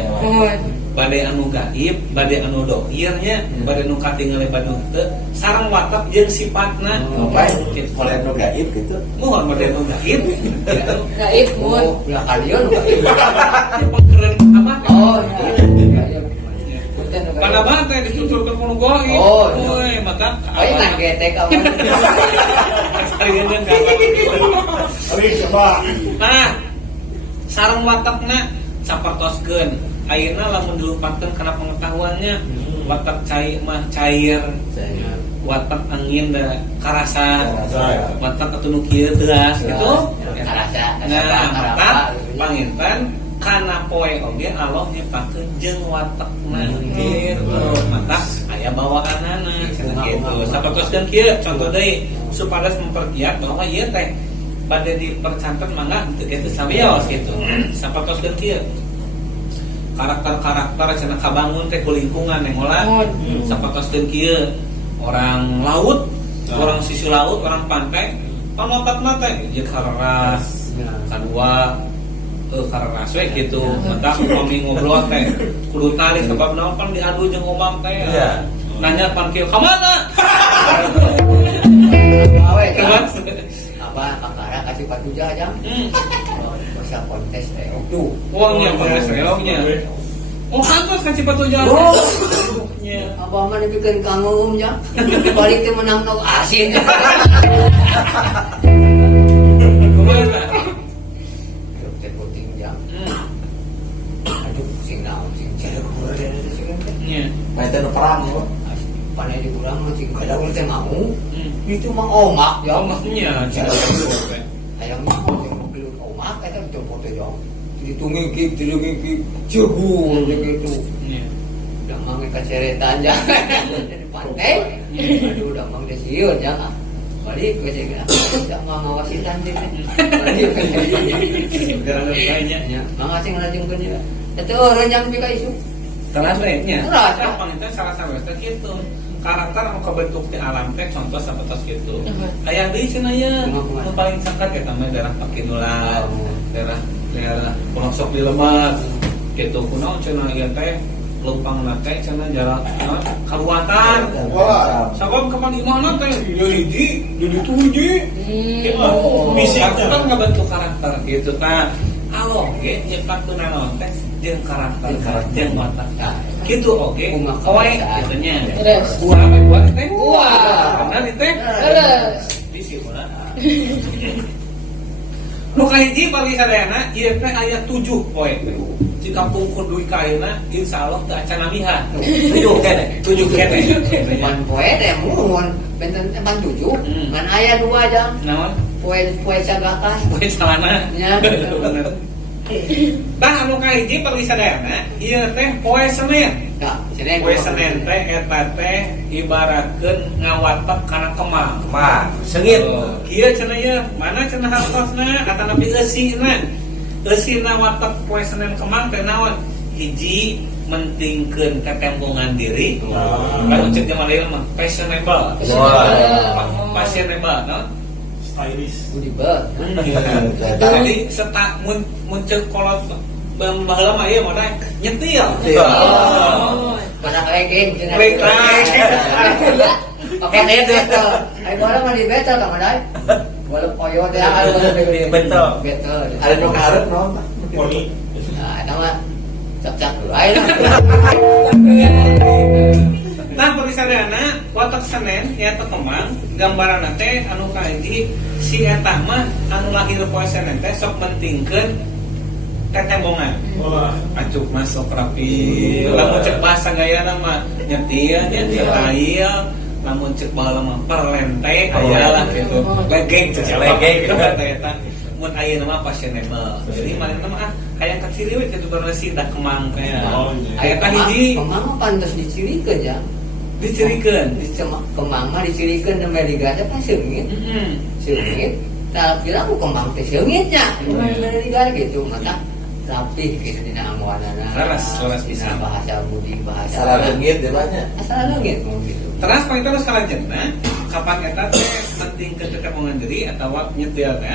Bade anu gaib, bade anu dohir nya, bade nu katingali bade teu sareng watak jeung sifatna. Opai oleh nu gaib gitu. Mohon bade anu gaib. Gaib mun. ulah kalian gaib. Pengkeren apa? Oh, Pada bate dituturkeun ku goib. Oh, euy mata aing kan gete kawan. Arieuneun ka. Ari coba. Nah, sareng watakna sapertoskeun. Ayeuna lamun dilupakeun kana pengetahuannya, watak cai mah cair, watak angin da karasa, watak atuh nu kieu teuas gitu. Karasa, Nah, mata panginten kana poe oge Allah nyiptakeun jeung watakna gitu. Mata aya bawaanana gitu. Sapertoskeun kieu contoh deui supados memperkiat bahwa ieu teh bade dipercanten mangga teu kitu sawios gitu. Sapertoskeun kieu karakter-karakter cenah kabangun teh ku lingkungan yang olah sapertoskeun kieu orang laut, orang sisi laut, orang pantai panotatna teh jeung kareras kadua kareras we gitu. Mata upami ngobrol teh kudu tali sebab naon pan diadu jeung omam teh. Nanya pan kieu ka mana? Awe kan. Apa kakara kasih patuja aja. Masa kontes teh tuh. Uangnya beres reognya. Oh, kantos kan cipat tujuan. Nya. Apa mah dipikeun kangum nya. Balik teh menang nu asin. Kumaha? Teh puting jam. Aduh sing naon sing cerek Nya. Nah itu perang loh. panai di urang mah cing kada urang teh mau. Itu mah omak ya. Nya, cara Hayang mah mobil omak eta jopo teh jong. Ditungik jebul gitu. Nya. Udah mangga kaceretan ya. Di pantai. Aduh udah mangga sieun ya. Balik ke cegah. Udah ngawasitan teh. Balik ke Gara-gara lainnya. ya. Mangasing ngajengkeun ya. Eta orang yang bika isu. Terasa nya. Terasa. Apa itu salah satu gitu. Karakter anu kebentuk di alam teh contoh sapertos gitu. Aya deui cenah aya. Nu paling sakat eta mah daerah Pakinulan, daerah pelosok di Lemak. Kitu kunaon cenah ieu teh lumpangna teh cenah jarak karuatan. Sabab kapan imahna teh ya hiji, jadi itu hiji. Gitu. Misalnya kan ngabentuk karakter gitu kan. Allah ge nyiptakeun naon teh jeung karakter jeung watak. Kitu oge kowe kitu nya. Gua ame buat teh. Wah, benar teh. Terus. Bisi ulah. Nu kahiji bagi sadayana ieu teh aya 7 poe. jika pungkur duit kaina insya Allah teu acan namihan Tujuh kene. tujuh kene Man poe teh mun benten man 7. Man aya 2 jam. naon Poe cagakan. poe salana Ya. bener tah anu kahiji perlu sadayana ieu teh poe Senin Tah, Senin. poe Senin teh eta teh ibaratkeun ngawatek kana kemang Mah, sengit. kieu cenah ieu mana cenah hartosna atanapi eusina eusina watek poe Senin kemang teh naon hiji mentingkeun ketembongan diri kan cek zaman ieu mah fashionable fashionable no Stylish. Budi ba. jadi setak muncul kolot baheula mah ieu mah nyetil Mana legging cenah. Legging. Pakai betel. Ai bola mah di betel ka madai. Bola koyo teh Betel. Betel. Ada nu karep non. Poni. Nah, eta mah cak-cak dulu aja. Nah, perisadana watak Senin eta kemang gambaran teh anu kahiji si eta mah anu lahir poe Senin teh sok mentingkeun tetembongan. Wah. Acuk masuk rapi. Lamun cek bahasa gayana mah nyetia tail, lamun cek baheula mah perlente aya lah gitu. Legeng cek legeng gitu eta. Mun ayeuna mah fashionable. Jadi manehna mah hayang ka ciri we kitu berlesi dah kemang kaya. Oh, iya. Aya ka hiji Kemang mah pantes dicirikeun ya. dicirikeun. Kemang mah dicirikeun nembe digada kan seungit. Seungit. Tapi aku kemang teh seungitnya. Nembe digada gitu mata rapih gitu dina amuanana. Laras bisa. Bahasa budi bahasa. Salah leungit dia banyak. Asal leungit mau gitu. Terus poin terus kalanjengna kapan eta teh penting ketembongan diri atawa nyetil teh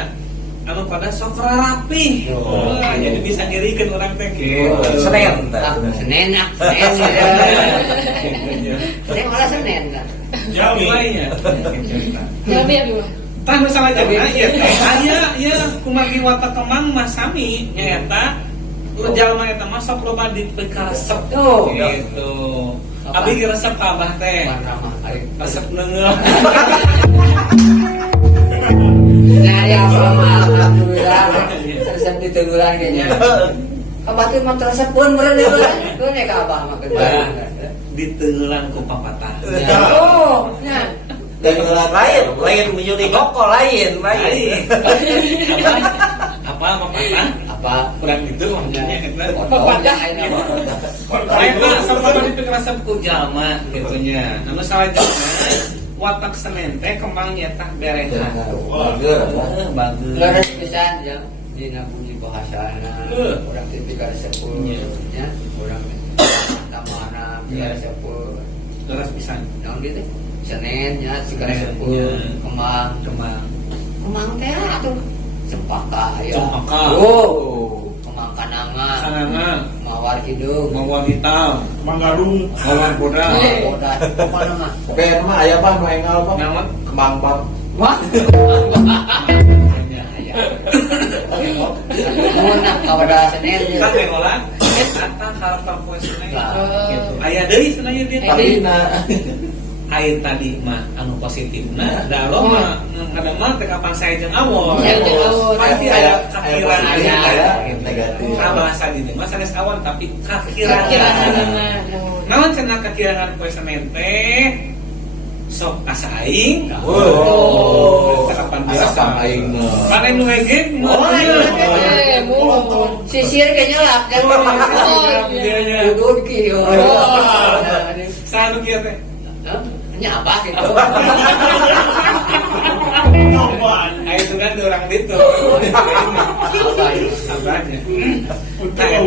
anu pada sok rapi. Wah, jadi bisa ngirikeun urang teh kitu. Senin. Senin. Senin malah Senin. Jami. Lainnya. Jami ya dulu. Tah nu salajengna ieu teh aya ieu kumaha watak kemang mah sami nyaeta jalma eta mah sok loba dipekaresep Tuh. gitu. Abi resep abah teh. Man ramah ari. Resep neungeul. Nah, ya alhamdulillah. Resep ditunggulan kayaknya. Kabatu mah resep pun meureun deui. Nya ka abah mah keun. Diteulan ku papatah. Oh, nya. Tenggelan Lain menyuri koko lain. Apa papatah? Apa Kurang gitu maksudnya eta. Pepatah ayeuna mah. Eta sama dipikeresep ku jalma gitunya. Anu salajengna watak Senin teh kembang nyetah berehan. Bagus. Leres pisan ya dina budi bahasana. Urang teh pika sepul nya, urang tamana pika sepul. Leres pisan. Naon gitu? Senin nya pika Senin, sepul, nya. kemang. Kemang teh atuh cempaka ya. Cempaka. Oh, kemang kananga. Sanana Mawar kidung. mawar hitam, Manggadung. mawar bodas. Bodas pokona mah. Oke, mah aya Bang nu engal Bang. Naon? Kembang Bang. Wah. Mun nak kawada Senin. Kita mengolah eta harta poe Senin. Gitu. Aya deui cenah ieu dia. Tapi na Air tadi mah anu positifna, dalo mah kadang mah teh kapan saya jeung awon. Saya jeung awon. Pasti aya kakiran aya aya negatif. bahasa di mah sanes awon tapi Kira-kira kakiran. Naon cenah kakirangan poe Senin teh sok asa aing. Oh. Kapan Asa biasa aing mah. Pane nu egeng Oh, Eh, mulun. sisir kayaknya lah. Dianya. Duduk kieu. Sanu kieu teh. Nya apa gitu. Coba. Ayo itu kan orang itu. Apa itu? Abahnya.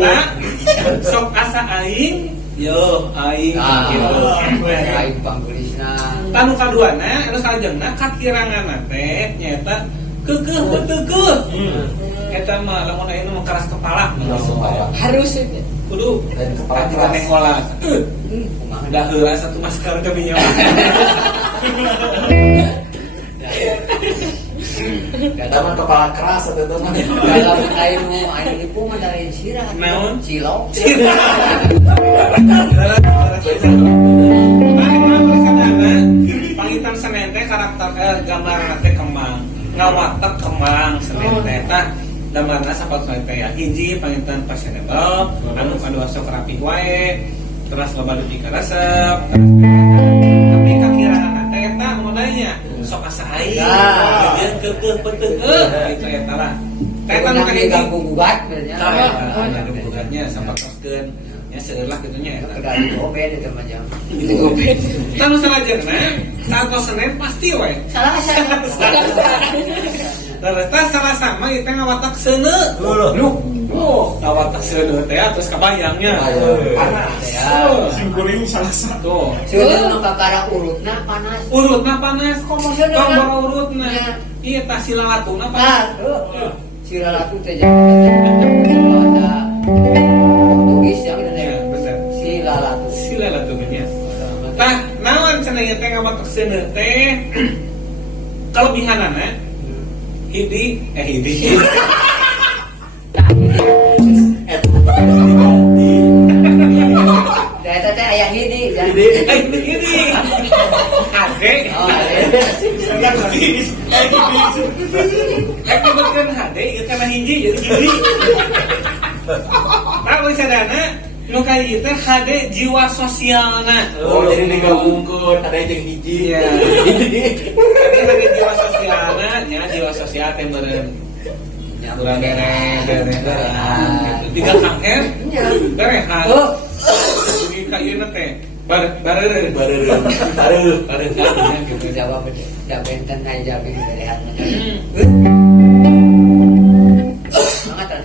Nah, eta sok asa aing, yo aing gitu. Aing panggelisna. Tanu kaduana, anu salajengna kakiranganna teh nyaeta keukeuh beuteukeuh. Eta mah lamun ayeuna mah keras kepala. Harus Kudu Dan kepala kita keras. nekola. Dah heula satu masker teh nya. Daman kepala keras atau itu mah. Dalam air ibu mah dari sirah. Naon? Cilok. Pangitan Senin teh karakter gambaran teh kembang ngawatek kembang Senin teh tah gambarna sapatos teh ya hiji panginten fashionable anu kadua sok rapi wae terus loba dupi ka resep tapi kakirana teh eta modalnya sok asa aing jeung keukeuh peuteuh gitu eta lah eta nu ka hiji ganggu gugat benernya. ada gugatnya sapatoskeun nya seueur lah kitu nya eta Kedah digobet itu mah jam. tanu salajengna saat Senin pasti we Salah asa. terus salah sama kita ngawatak seuneu ngawatak seuneu teh terus kabayangnya panas Singkuring salah satu. Seuneu nu kakara urutna panas. urutna panas Komo seuneu tong kan? bawa urutna Iya. iya tah silalatuna Ah, panas sira laku teh jangan ada Portugis yang ya ada bener sila laku. silalatunya tah naon cenah ieu teh ngawatak seuneu teh kelebihanana hidi Da eta teh aya hidi jangan. hidi ade Oh, ade. Sedang tadi. nyebutkeun hade ieu kana hiji jadi hidi tahu sadana nu ka ieu teh hade jiwa sosialna jadi digabungkeun ada jeung hiji iya tapi hade jiwa sosialna nya jiwa sosial teh meureun urang berehan gitu tiga kangher berehan Oh, dugi ka ieu teh bareureun kan gitu jawab aja. Da benten ai jabe berehan. Semangat.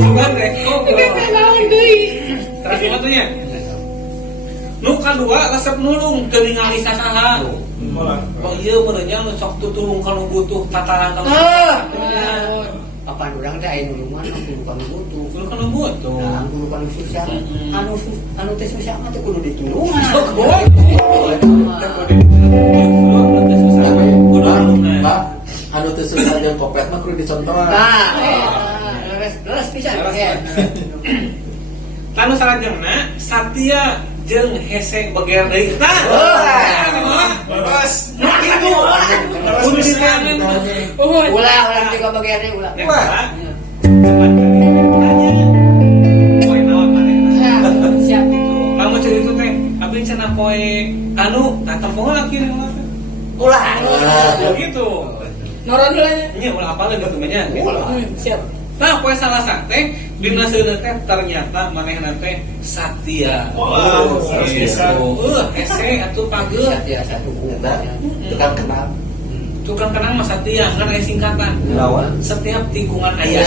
sugan deh naon deui terus matunya nu kadua resep nulung teu ningali sasaha Malah. oh iya benernya nu sok tutulung kalau butuh tataran kalau Papan urang teh aya nulungan kudu kanu butuh. kudu kalau butuh Nah, kudu kanu susah. Mm-mm. Anu teh susah mah teh kudu ditulungan. Pak, anu teu susah jeung kopet mah kudu dicontohan. Nah, leres pisan. Tanu salajengna Satya jeung hese beger deui tah Bebas. kitu kudu ditangan Ulah juga bagiannya ulah. ya Pak cepat nanya poe naon manehna siap itu kamu cerita teh abi cenah poe anu tempoh lagi Ulah. gitu noron heula nya nya ulah apa lagi tumanya siap nah poe salah teh dina seuneu teh ternyata manehna teh Satya Oh, hese atuh pageuh Satya satu Eta tukang kenal. tukang kenal mah Satya kan aya singkatan setiap tikungan aya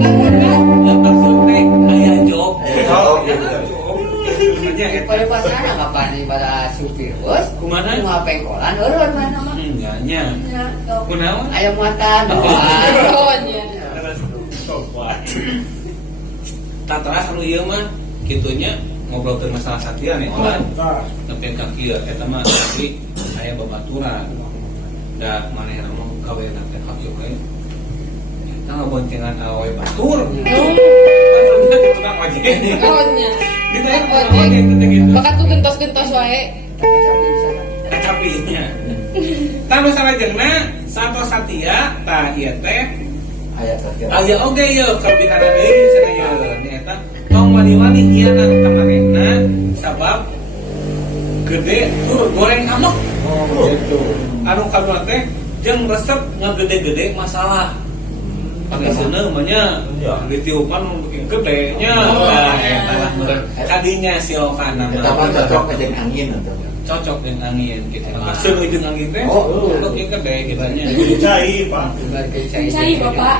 maksud teh aya job aja eta Pada pasana kapan nih pada supir bos? Kumaha? Kumaha pengkolan eureun mana mah? nya Ya, kunaon aya muatan. noronnya Sobat. tatra anu ieu mah kitunya ngobrol tentang masalah Satya nih orang Tah. nepi ka kieu eta mah tapi aya babaturan da manehna mah kawena teh hak yo kae eta ngaboncengan awe batur baturnya ditukang ojek noronnya ditanya ojek gitu bakat tuh gentos-gentos wae kacapinya tanu salajengna sato Satya tah ieu teh Aya sakit. aya oge ye kabihana deui cenah ye nyaeta tong wani-wani hianat ka manehna sabab gede tur goreng amek Oh, gitu. anu kadua teh jeung resep ngagede-gede masalah pakai seuneu mah nya ditiupan bikin gede nya nah eta lah meureun kadinya silokana Eta mah cocok ka jeung angin atuh. cocok dengan angin gitu seuneu jeung angin teh Oh, bikin gede gitu nya Cai, Pak. Cai, Bapak.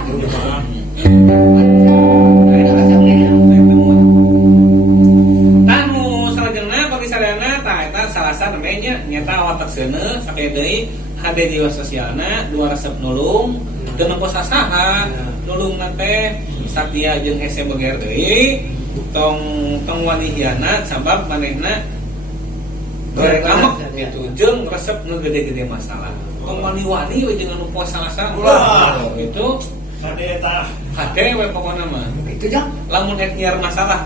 Anu salajengna bagi sadayana tah eta salasa namanya nyata watak seuneu sakaya deui hade jiwa sosialna dua resep nulung teu nempo sasaha nulungna teh Satya jeung hese beger deui tong wani hianat sabab manehna goreng amek gitu jeung resep nu gede-gede masalah tong wani-wani we jeung anu poe salasa Ulah. gitu Hade tah. hade we pokona mah Itu jang. lamun rek nyiar masalah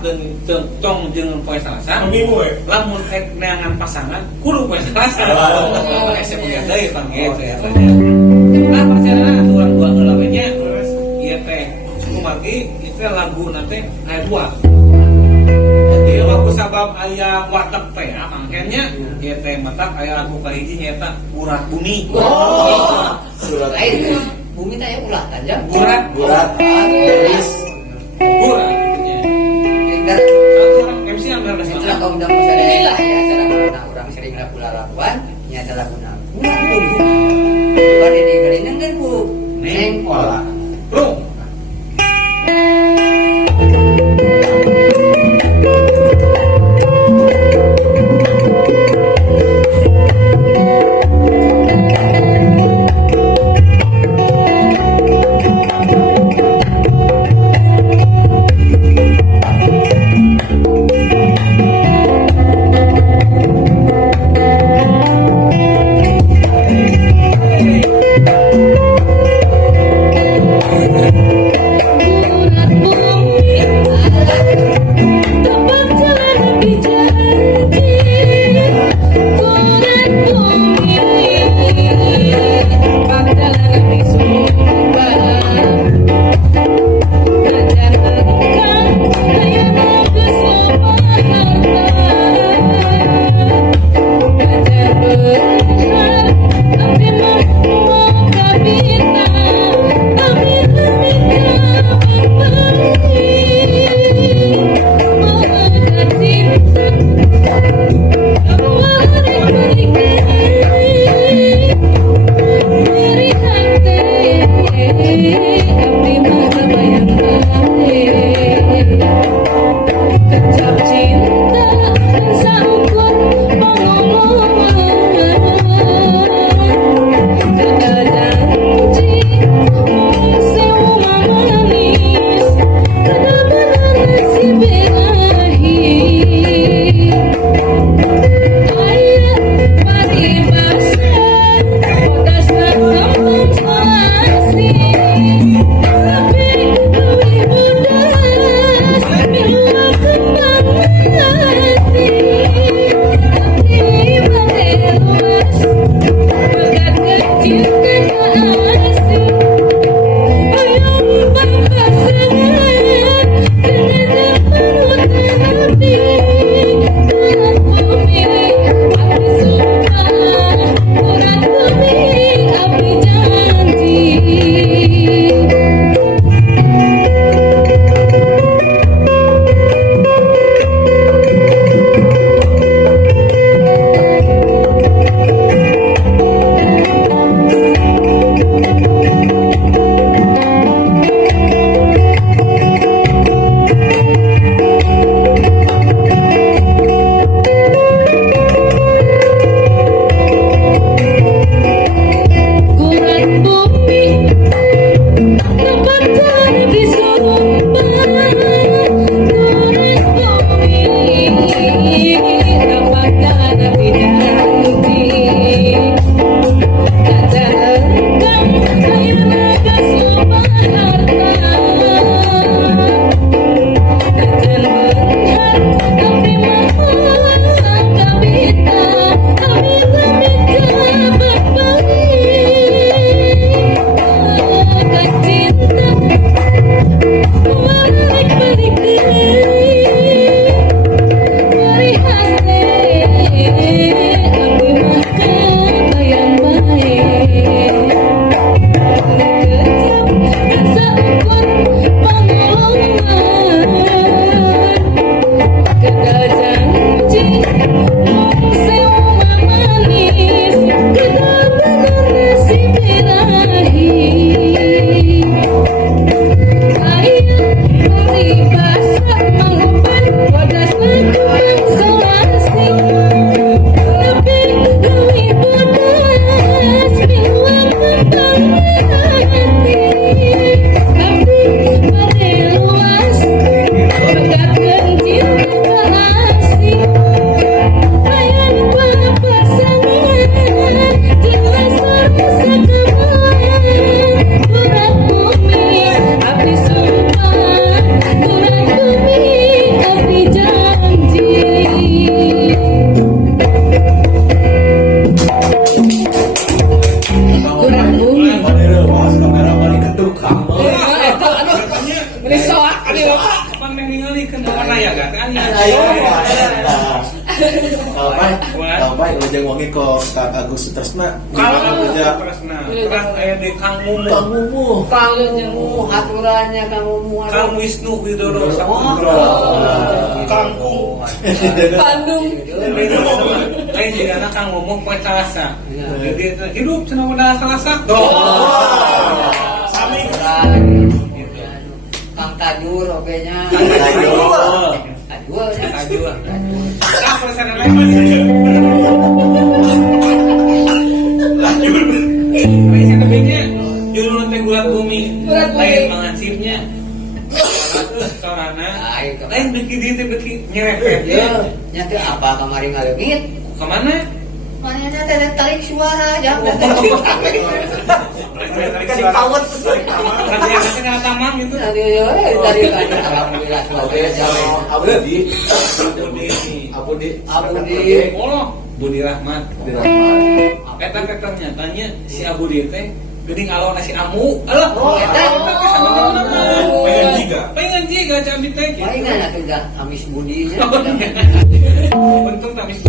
tong jeung poe salasa Minggu we. lamun rek neangan pasangan kudu poe salasa Oh. ese punya deui pangge eta nya Ah percaya aturan dua ngelawenya terus iya teh kumagi itu lagu nanti ayat dua. Jadi waktu sabab ayah watak teh angkennya iya teh matak ayah lagu kahiji nyata urat bumi. Surat Lain bumi teh ulah aja. Urat tulis urat. Dan Satu orang MC yang beres setelah kaum dan musyawarah ya cara karena orang sering lakukan nya adalah guna. Ulah tunggu. Bukan ini geuningan kan ku neng olah. Bro. Bendera teh aya. Ayo, kalau baik ujung wangi kok Kak Agus Sutresna. Kalau aku aja Tresna, terus aya di Kang Mumu. Kang Mumu. Kamu aturannya kamu muat. Kang Wisnu Widodo Saputra. Kangkung. Bandung. Lain juga anak Kang Mumu poe Salasa. Jadi hidup cenah pada Salasa. Sami. Kang Tajur oke-nya. Kang Tajur. Tajur ya. Tajur. Kang perasaan lain. Lain tebingnya judul teh gulat bumi. Lain mengansipnya. Sorana. Lain beki di teh beki nyerepet ya. Nya teh apa kamari ngaleungit? Kemana? Mana teh tarik suara jam Kasih pawet. Latihan nggak tamam itu. tadi alhamdulillah Abudi. Abudi Oh, Budi Rahmat. Eta ternyatanya si Abudi teh geuning alo nasi amu. Alah, eta teh sama Pengen juga. Pengen jiga cabi teh. palingan atuh dah amis budinya Untung tamis.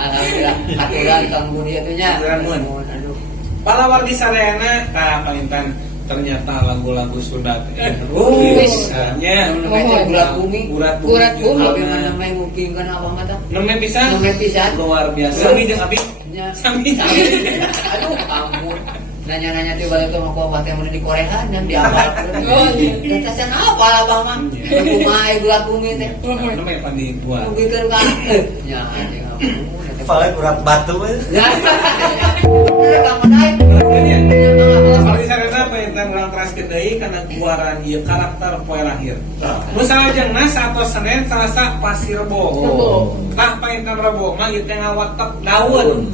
alhamdulillah aturan Kang Budi atunya Aturan mun. aduh Palawar di Sarayana tah palintan ternyata lagu-lagu Sunda teh. Misalnya gulat bumi Gurat Gurat bumi. tapi namanya mungkin kan apa mata Nemen pisan. Nemen pisan. Luar biasa. Sami jeung abi. nya Sami. aduh ampun nanya-nanya tuh balik tuh aku apa yang udah di Korea dan di apa tetesan apa lah bang mah kumai gulat bumi teh Namanya pandi buat. begitu kan ya anjing ampun Paling berat batu. ya kamu naik Kalau di sarana pengen urang teraskeun deui kana guaran ieu karakter poe lahir. Nu salajengna sato Senin Salasa pasti Rebo. Tah paentan Rebo mah ieu teh ngawatek daun.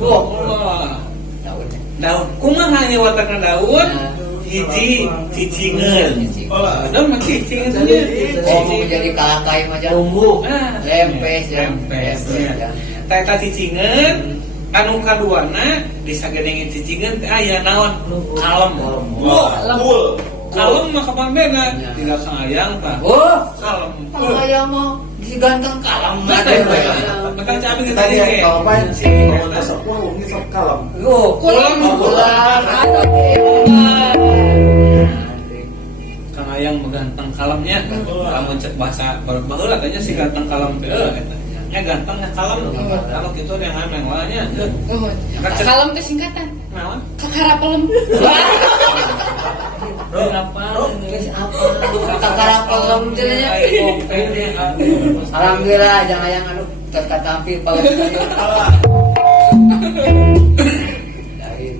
Daun. Kumaha nyawatekna daun? Hiji cicingeun. Daun mah cicing itu nya. oh mau jadi kalakai macam Tumbuh. lempes ya Lempes nya. Tah eta cicingeun anu kaduana disagedengeun cicingeun teh aya naon? Kalem. Cool. Kalem mah kapan beda? Tidak sayang tah. oh Kalem. kalau ayam mau si ganteng kalam Betul cabi kita Tadi ini. kalau baik sih kalau besok wangi sok kalem. oh Pulang. pulang Kang Ayang meganteng kalemnya. Lamun cek bahasa baheula tanya si ganteng kalem teh eta. Nya ganteng nya kalem. Kalau gitu yang aneh wanya. Kalem teh singkatan. Naon? Kakarapelem. Geus apa kakara pelem teh nya alhamdulillah jangan yang anu terkatampi paus dari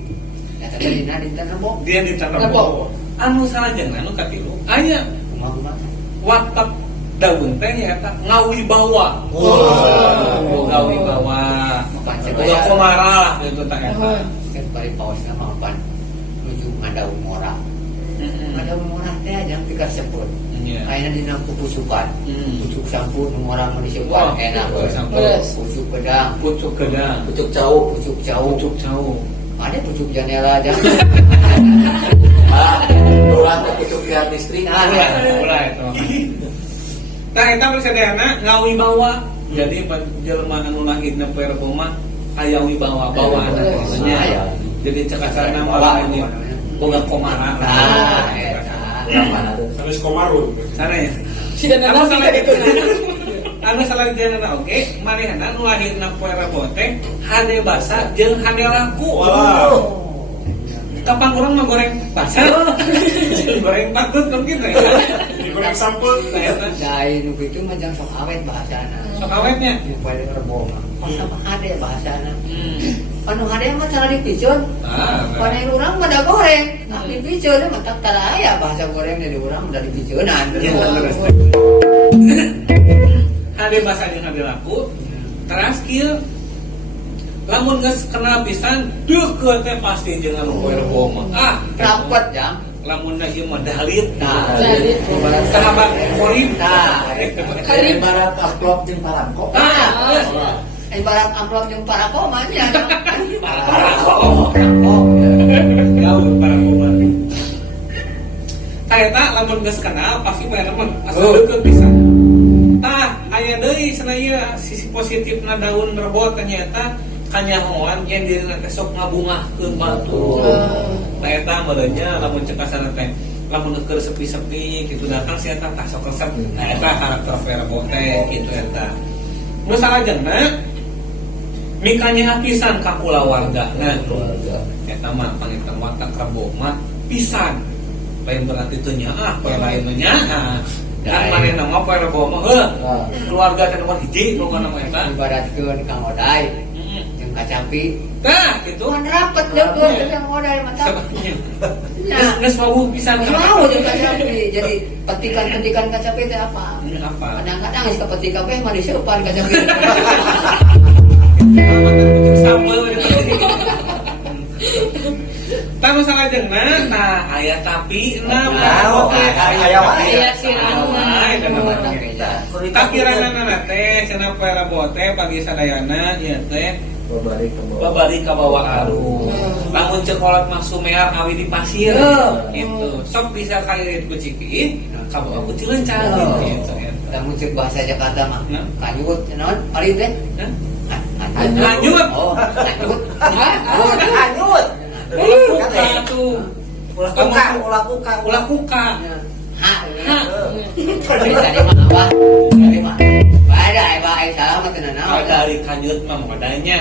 ya tadi dina dinten rebo Dia di tanah Rebo. Anu salajengna anu katilu aya kumaha watak daun teh eta ngawibawa. Ngawibawa. Boga komara lah gitu tah eta. kan bari pausna mah pan nuju ngadaung ora ngadaung ora teh aja pikir seput Iya. ayeuna dina pupusukan pucuk sampun nu urang mah disebut Wah, enak pucuk sampun. pucuk pedang Pucuk gedang. Pucuk jauh. pucuk jauh Pucuk jauh. ada pucuk jendela aja Tulang pucuk lihat listrik. Mulai itu. Nah, eta bersadana ngawibawa. Jadi jelema anu lahirna poe Rebo mah aya wibawa bawaan nya. Jadi cekasana malah ini boga komara. nah Sanes Komarun. Sana ya. Sudah Anu nanti salah gitu. anu salah diana oge, manehna nu lahirna poe Rebo teh hade basa jeung hade laku. Wow. Kapan urang mah goreng basa. Goreng patut kan gitu ya. Digoreng sampel. Dai nu kitu mah jang sok awet bahasana. Sok awetnya. Nu poe Rebo mah. Sama hade bahasana. Anu hade mah cara dipicun. Pada urang mah da goreng. Nah dipicun mah tak tara aya bahasa goreng dari urang udah dipicunan. Hade basa jeung hade laku. Teras kieu lamun geus kenal pisan deukeut teh pasti jeung anu poe Rebo mah. Rapet jang. Lamun ieu mah dalit. Nah, Dalit. Sahabat Korim. Nah, Karim. Ibarat amplop jeung parangko. ibarat amplop jeung parako mah nya. Jauh para kuman. eta lamun geus kenal pasti bae mah asal deukeut pisan. Tah aya deui sanaya sisi positifna daun rebot ternyata kanyahoan yang diri teh sok ngabungahkeun batur. Tah eta meureunnya lamun cekasana teh lamun keur sepi-sepi gitu datang si eta tah sok resep. Nah eta karakter Verbo teh kitu eta. Nu salajengna mikanya pisan ka kulawargana. Eta mah pangitan watak Rebo mah pisan. Lain berarti teu nyaah, poe lain nya. Kan manehna mah poe Rebo mah keluarga teh nomor hiji pokona mah eta. Ibaratkeun Kang Oday jeung Kacapi. Tah gitu. Kan rapet deukeut Kang Oday mah tah. Geus mau pisan Mau jeung Kacapi. Jadi petikan-petikan Kacapi teh apa? apa? Kadang-kadang geus kepetikan teh mah diseupan Kacapi. Sambel Tahu salajengna tah aya tapi Aya sirana. Takiranana teh cenah Verbo teh pagi sadayana ieu teh babari ka bawah arus. Lamun ceuk kolot mah sumear awi di pasir. Gitu. Sok bisa kairit ku Cipi ka bawah ku Cileunca gitu. Lamun ceuk bahasa Jakarta mah kanyut naon? Ari teh? Lanjut. Oh, lanjut. Hanyut. Ulah tuh. Ulah kuka. Ha. Tadi mah apa? Tadi mah. Baik salam teh naon. Dari kanyut mah modalnya.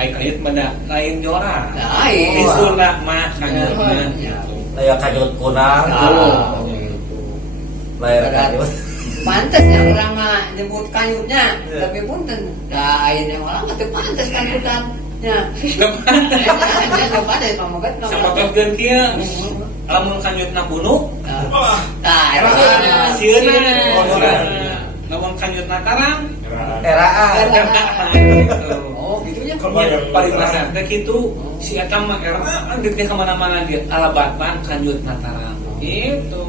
Ai kanyut mah lain jora. Lain. Isurna mah kanyut mah. Aya kanyut kunang. Lain kanyut. Pantasnya orang mah nyebut kanyutnya, tapi punten da ayeuna orang teu pantes kanyutan. Ya. Kepantes. Enggak pantes pamogat. Sapatoskeun kieu. Lamun kanyutna bunuk, Tah, sieuna. Lamun kanyutna tarang, Eraan. Oh, gitunya. Paribasa teh kitu. Si eta mah eraan geus ka mana-mana dia alabatan kanyutna tarang. Gitu.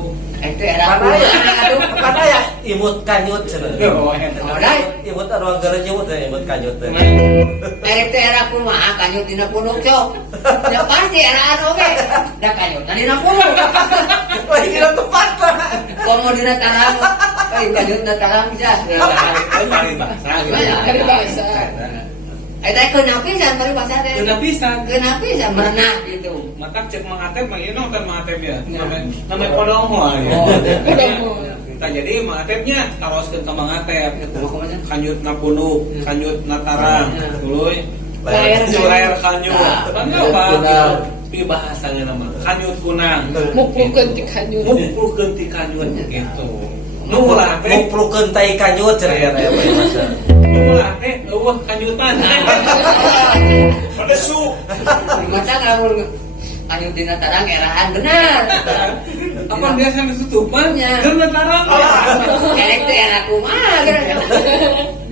Itu era Mana ya imut kanyut cenah. Oday. Imut anu geureuh teh imut kanyut teh. Itu era kumaha kanyut dina punuk cok. Ya pasti era anu oge. Da kanyut dina punuk. Lagi dina tempat lah. Komo dina tarang. Kanyut dina tarang bisa. Paribasa. Eta kenapa pisan paribasa teh? Kenapa pisan? Kenapa pisan berenang gitu. Matak cek mangatep mah ieu teh mangatep ya. Namanya podongo ya. Tah jadi mangatepnya taroskeun ka mangatep gitu. Kanyutna punuk, kanyutna tarang, tuluy layar kanyut. Mangga pi bahasana mah kanyut kunang. Muplukeun ti kanyut. Muplukeun ti kanyut gitu. Nu ulah teh Muplukeun tai kanyut cenah ya bahasa. nu ulah teh eueuh kanyutan. Pada su. Macam lamun kanyut dina tarang eraan benar. Apa biasa ditutupan? Ya. Geuna tarang. Kayak itu era kumaha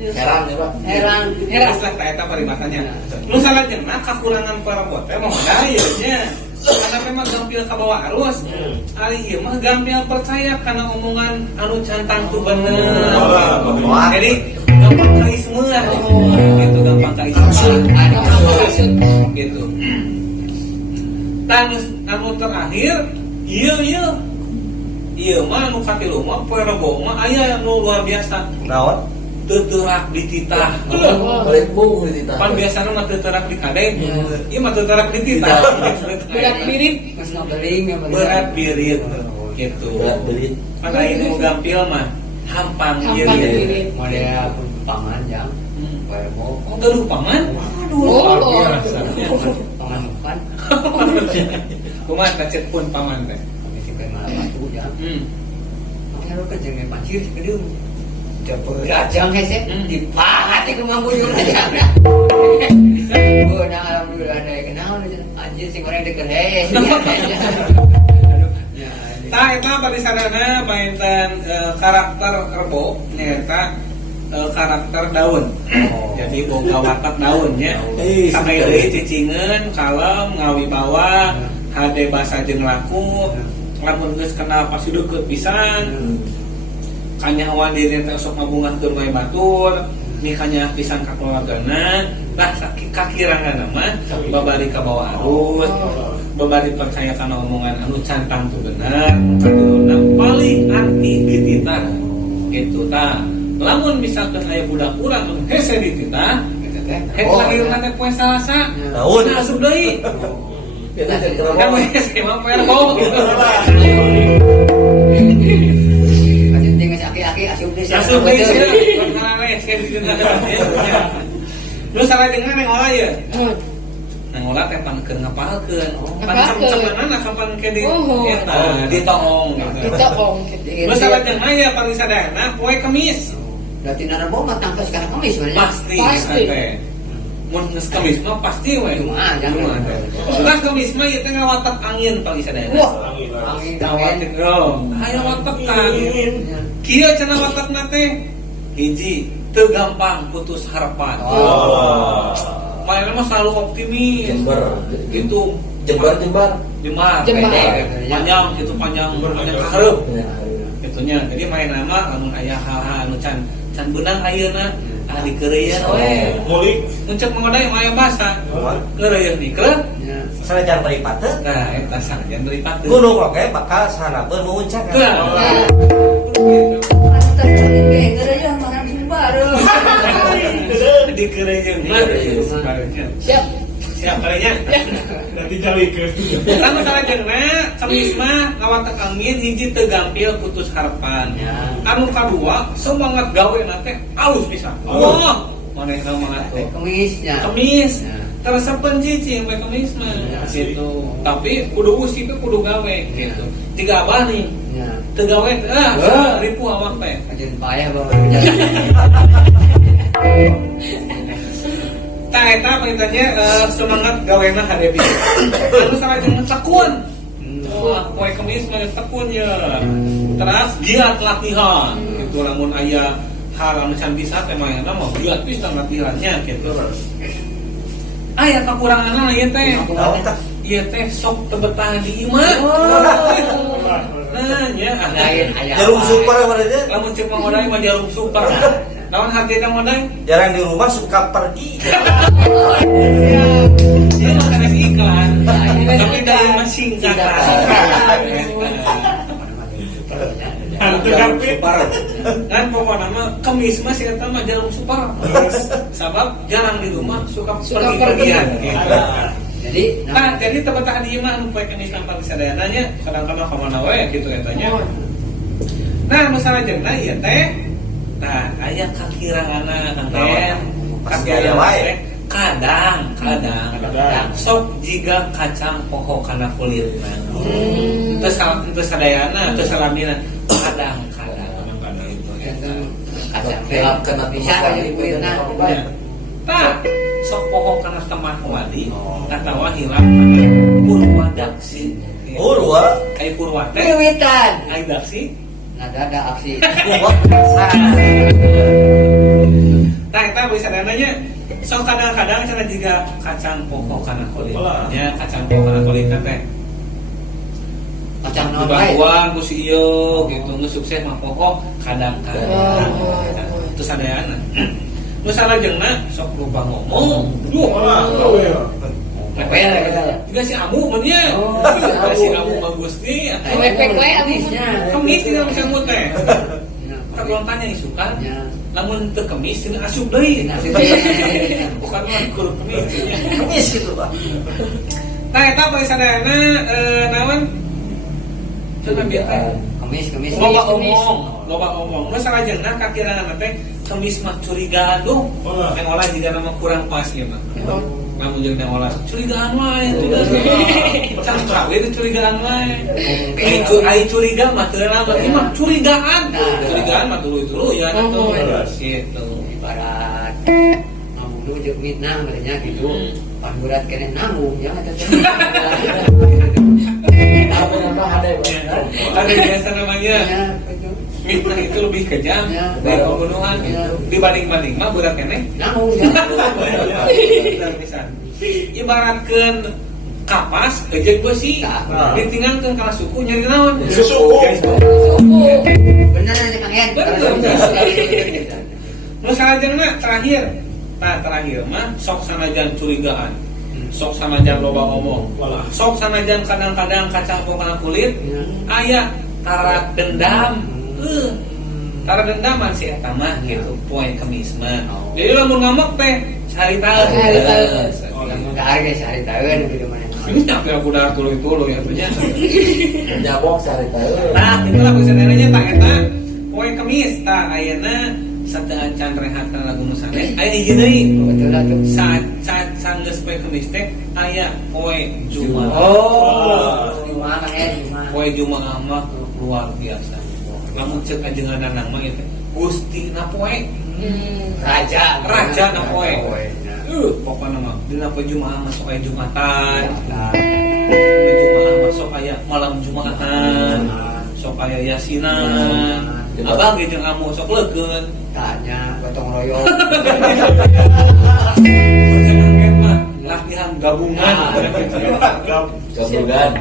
Heran ya, Pak. Herang. Heras lah eta paribasanya. Nu salajengna kakurangan Verbo teh mah daya nya. Karena memang gampil ka bawah arus. Ari ieu mah gampil percaya kana omongan anu cantang tuh bener. Jadi gampang karisme lah. Gitu gampang karisme. Gitu. Anu terakhir ieu mah anu katilu mah Verbo mah aya anu luar biasa. Naon? Teuterak dititah. Lembung dititah. Pan biasana mah teuterak di kade. Ieu mah teuterak dititah. Berat mirip. Geus ngobeling ya Berat birit gitu. Berat berit. Pada ini gampil mah hampang Hampang birit. birit. model pun pangan jang. Verbo. Oh, geluh paman? Waduh, Oh. luar biasa. Pangan bukan. Kumaha kacet pun paman teh. Kami sih kayak malah batu jang. Makanya lu kerja nge pancir si gedung. Berat jang hese. Dipahat itu mambuyur aja. Nah alhamdulillah ada yang kenal. Anjir si goreng deket hese. Tah eta bari sadana mainten karakter Rebo nyaeta karakter daun. Jadi boga watak daun nya. Sampai deui cicingeun, kalem, ngawibawa, hade basa jeung laku. Lamun geus kenal pasti deukeut pisan. Kanyawan diri teh sok ngabungahkeun wae batur, nikahnya pisan ka keluargana. Nah kakirangan nama babari kabawa arus, babari percaya karena omongan anu cantang tuh benar, kaduluna paling anti dititah gitu ta. Lamun misalkan aya budak urang anu hese dititah, hek lahirna teh poe Salasa, Naon? asup deui. Kita jadi Kan kenapa? hese mah perbo gitu. Kasih tinggal si aki-aki asup deh. Asup deui sia, perkara hese dititah ya. Lu salah dengan neng olah ya? Neng olah teh pangkeun ngapalkeun. Pancam-camanana kapan ke di eta ditolong gitu. Ditolong gitu. Lu salah dengan ya paling sadayana poe Kamis. Berarti narabo mah tangkap sekarang Kamis sebenarnya. Pasti teh. Mun geus Kamis mah pasti we. Jumaah, jangan. Sudah Kamis mah ieu teh ngawatak angin paling sadayana. Wah, Angin. angin. Aya watak angin. Kieu cenah watakna teh hiji teu gampang putus harapan. Mainnya mah selalu optimis. Jember. Gitu. Jember. Jembar. Panjang gitu panjang kahareup. Itunya. Jadi main nama lamun aya hal-hal anu can beunang ayeuna di keureuyeun we. Mulik. Muncul mengodai aya basa. Keureuyeun nih keur. Sanajan peripateun Nah, eta sanajan dari pateun. gunung oge bakal sanabeun muncak. Di keureuyeun mah. Siap. Siap kalinya. Nanti jali ke. Kan masalah jeung Kamis mah ngawatak angin hiji teu gampil putus harapan. Anu kadua semangat gawe na teh alus pisan. Wah, manehna mah atuh. Kemisnya. Kemis. Terasa pencicing we Kamis mah. Gitu. Tapi kudu usih ke kudu gawe gitu. Tiga abah nih. Teu gawe ripuh awak teh. Kajian payah bawa berjalan. Tah eta perintahnya semangat gawena hadepi. Terus salah jeung tekun. Wah, poe Kamis mah tekun ya. Terus giat latihan. Gitu lamun aya hal anu can bisa teh mah mah giat pisan latihannya gitu. Aya kakuranganna ieu teh. Ieu teh sok teu betah di imah. Nah, nya Jarum super berarti. lamun cek mangodai mah jarum super. Naon hartina modai? Jarang di rumah suka pergi. Dia makan iklan, tapi dari masing kata. Hantu karpet. Dan pokoknya mah Kamis mah sih kata mah jarum super. Sabab jarang di rumah suka pergi-pergian. Gitu. Jadi, Jadi tepat di imah anu poe Kamis nampak sadayananya kadang-kadang ka mana we gitu etanya. Nah, masalah jeung ieu teh. Nah, aya kakiranganna Kang Teh. Pasti aya wae. Kadang sok jiga kacang poho kana kulitna. Teu sadayana, teu salamina. Kadang itu eta. kacang kena bisa jadi kulitna. Tah, sok poho kana temah wadi, atawa hilang kana purwa daksi. Urwa. Kayak purwa teh. Wiwitan. Ai daksi. Ada aksi. Tah eta bisa nanya. Sok kadang-kadang cenah jiga kacang poho kana kulitnya, kacang poho kana kulitna teh. Kacang naon wae. Dibantuan ku si ieu gitu, geus sukses mah poho kadang-kadang. Terus sadayana. Nu salajengna sok lupa ngomong. Lepel gitu. Juga si Amu mun nya. Si Amu bagus nih. Lepek wae Amisnya. Kemis tinggal bisa mut teh. Kalau tanya isukan, namun teu kemis tinggal asup deui. Bukan mah kudu kemis. Kemis gitu, Pak. Nah, eta bae sadayana naon? Cenah bieu teh. Kemis. Loba ngomong. Nu salajengna kakirangan teh kemis mah curigaan tuh. Yang olah juga nama kurang pas ieu mah. Namun jeung teh olah curigaan wae, Can trawe itu curigaan wae. Ai curiga mah teu naon, ieu mah curigaan. Curigaan mah dulu ya atuh. Gitu. Ibarat nanggung jeung mitna berenya gitu. Pangurat keneh nanggung ya eta teh. Ada biasa namanya. Mitnah itu lebih kejam dari pembunuhan. Dibanding-banding mah budak keneh Nanggung ya. Ibaratkeun kapas ejek besi ditinggalkeun kana suku nyari naon? Suku. Bener aja Kang Hen. Bener. Nu salajengna terakhir Nah terakhir mah sok sanajan curigaan, sok sanajan loba ngomong, sok sanajan kadang-kadang kaca pokoknya kulit, aya tara dendam, tara dendaman sih eta mah gitu, poin kemis mah. Jadi lamun ngamuk teh caritaeun. Enggak sehari tahun gitu mana. Ini apa yang udah tuluy-tuluy ya punya. Jabok sari tahu. Nah, itulah sebenarnya tak eta poin kemis tak ayeuna satean can rehat kana lagu nu saneh aya ieu deui. Betul lah tuh. Saat sanggeus poe kemis teh aya poe Jumaah. Jumaah ya, Jumaah. Poe Jumaah mah luar biasa. Lamun ceuk ajengan nang mah ieu teh Gusti na poe. Raja Na poe. Pokokna mah dina poe Jumaah masuk aya Jumatan. Poe Jumaah masuk aya malam Jumatan. Sok aya Yasinan. Abang ge jeung amu sok leukeun. Tanya gotong royong. Jangan mah latihan gabungan. Gabungan.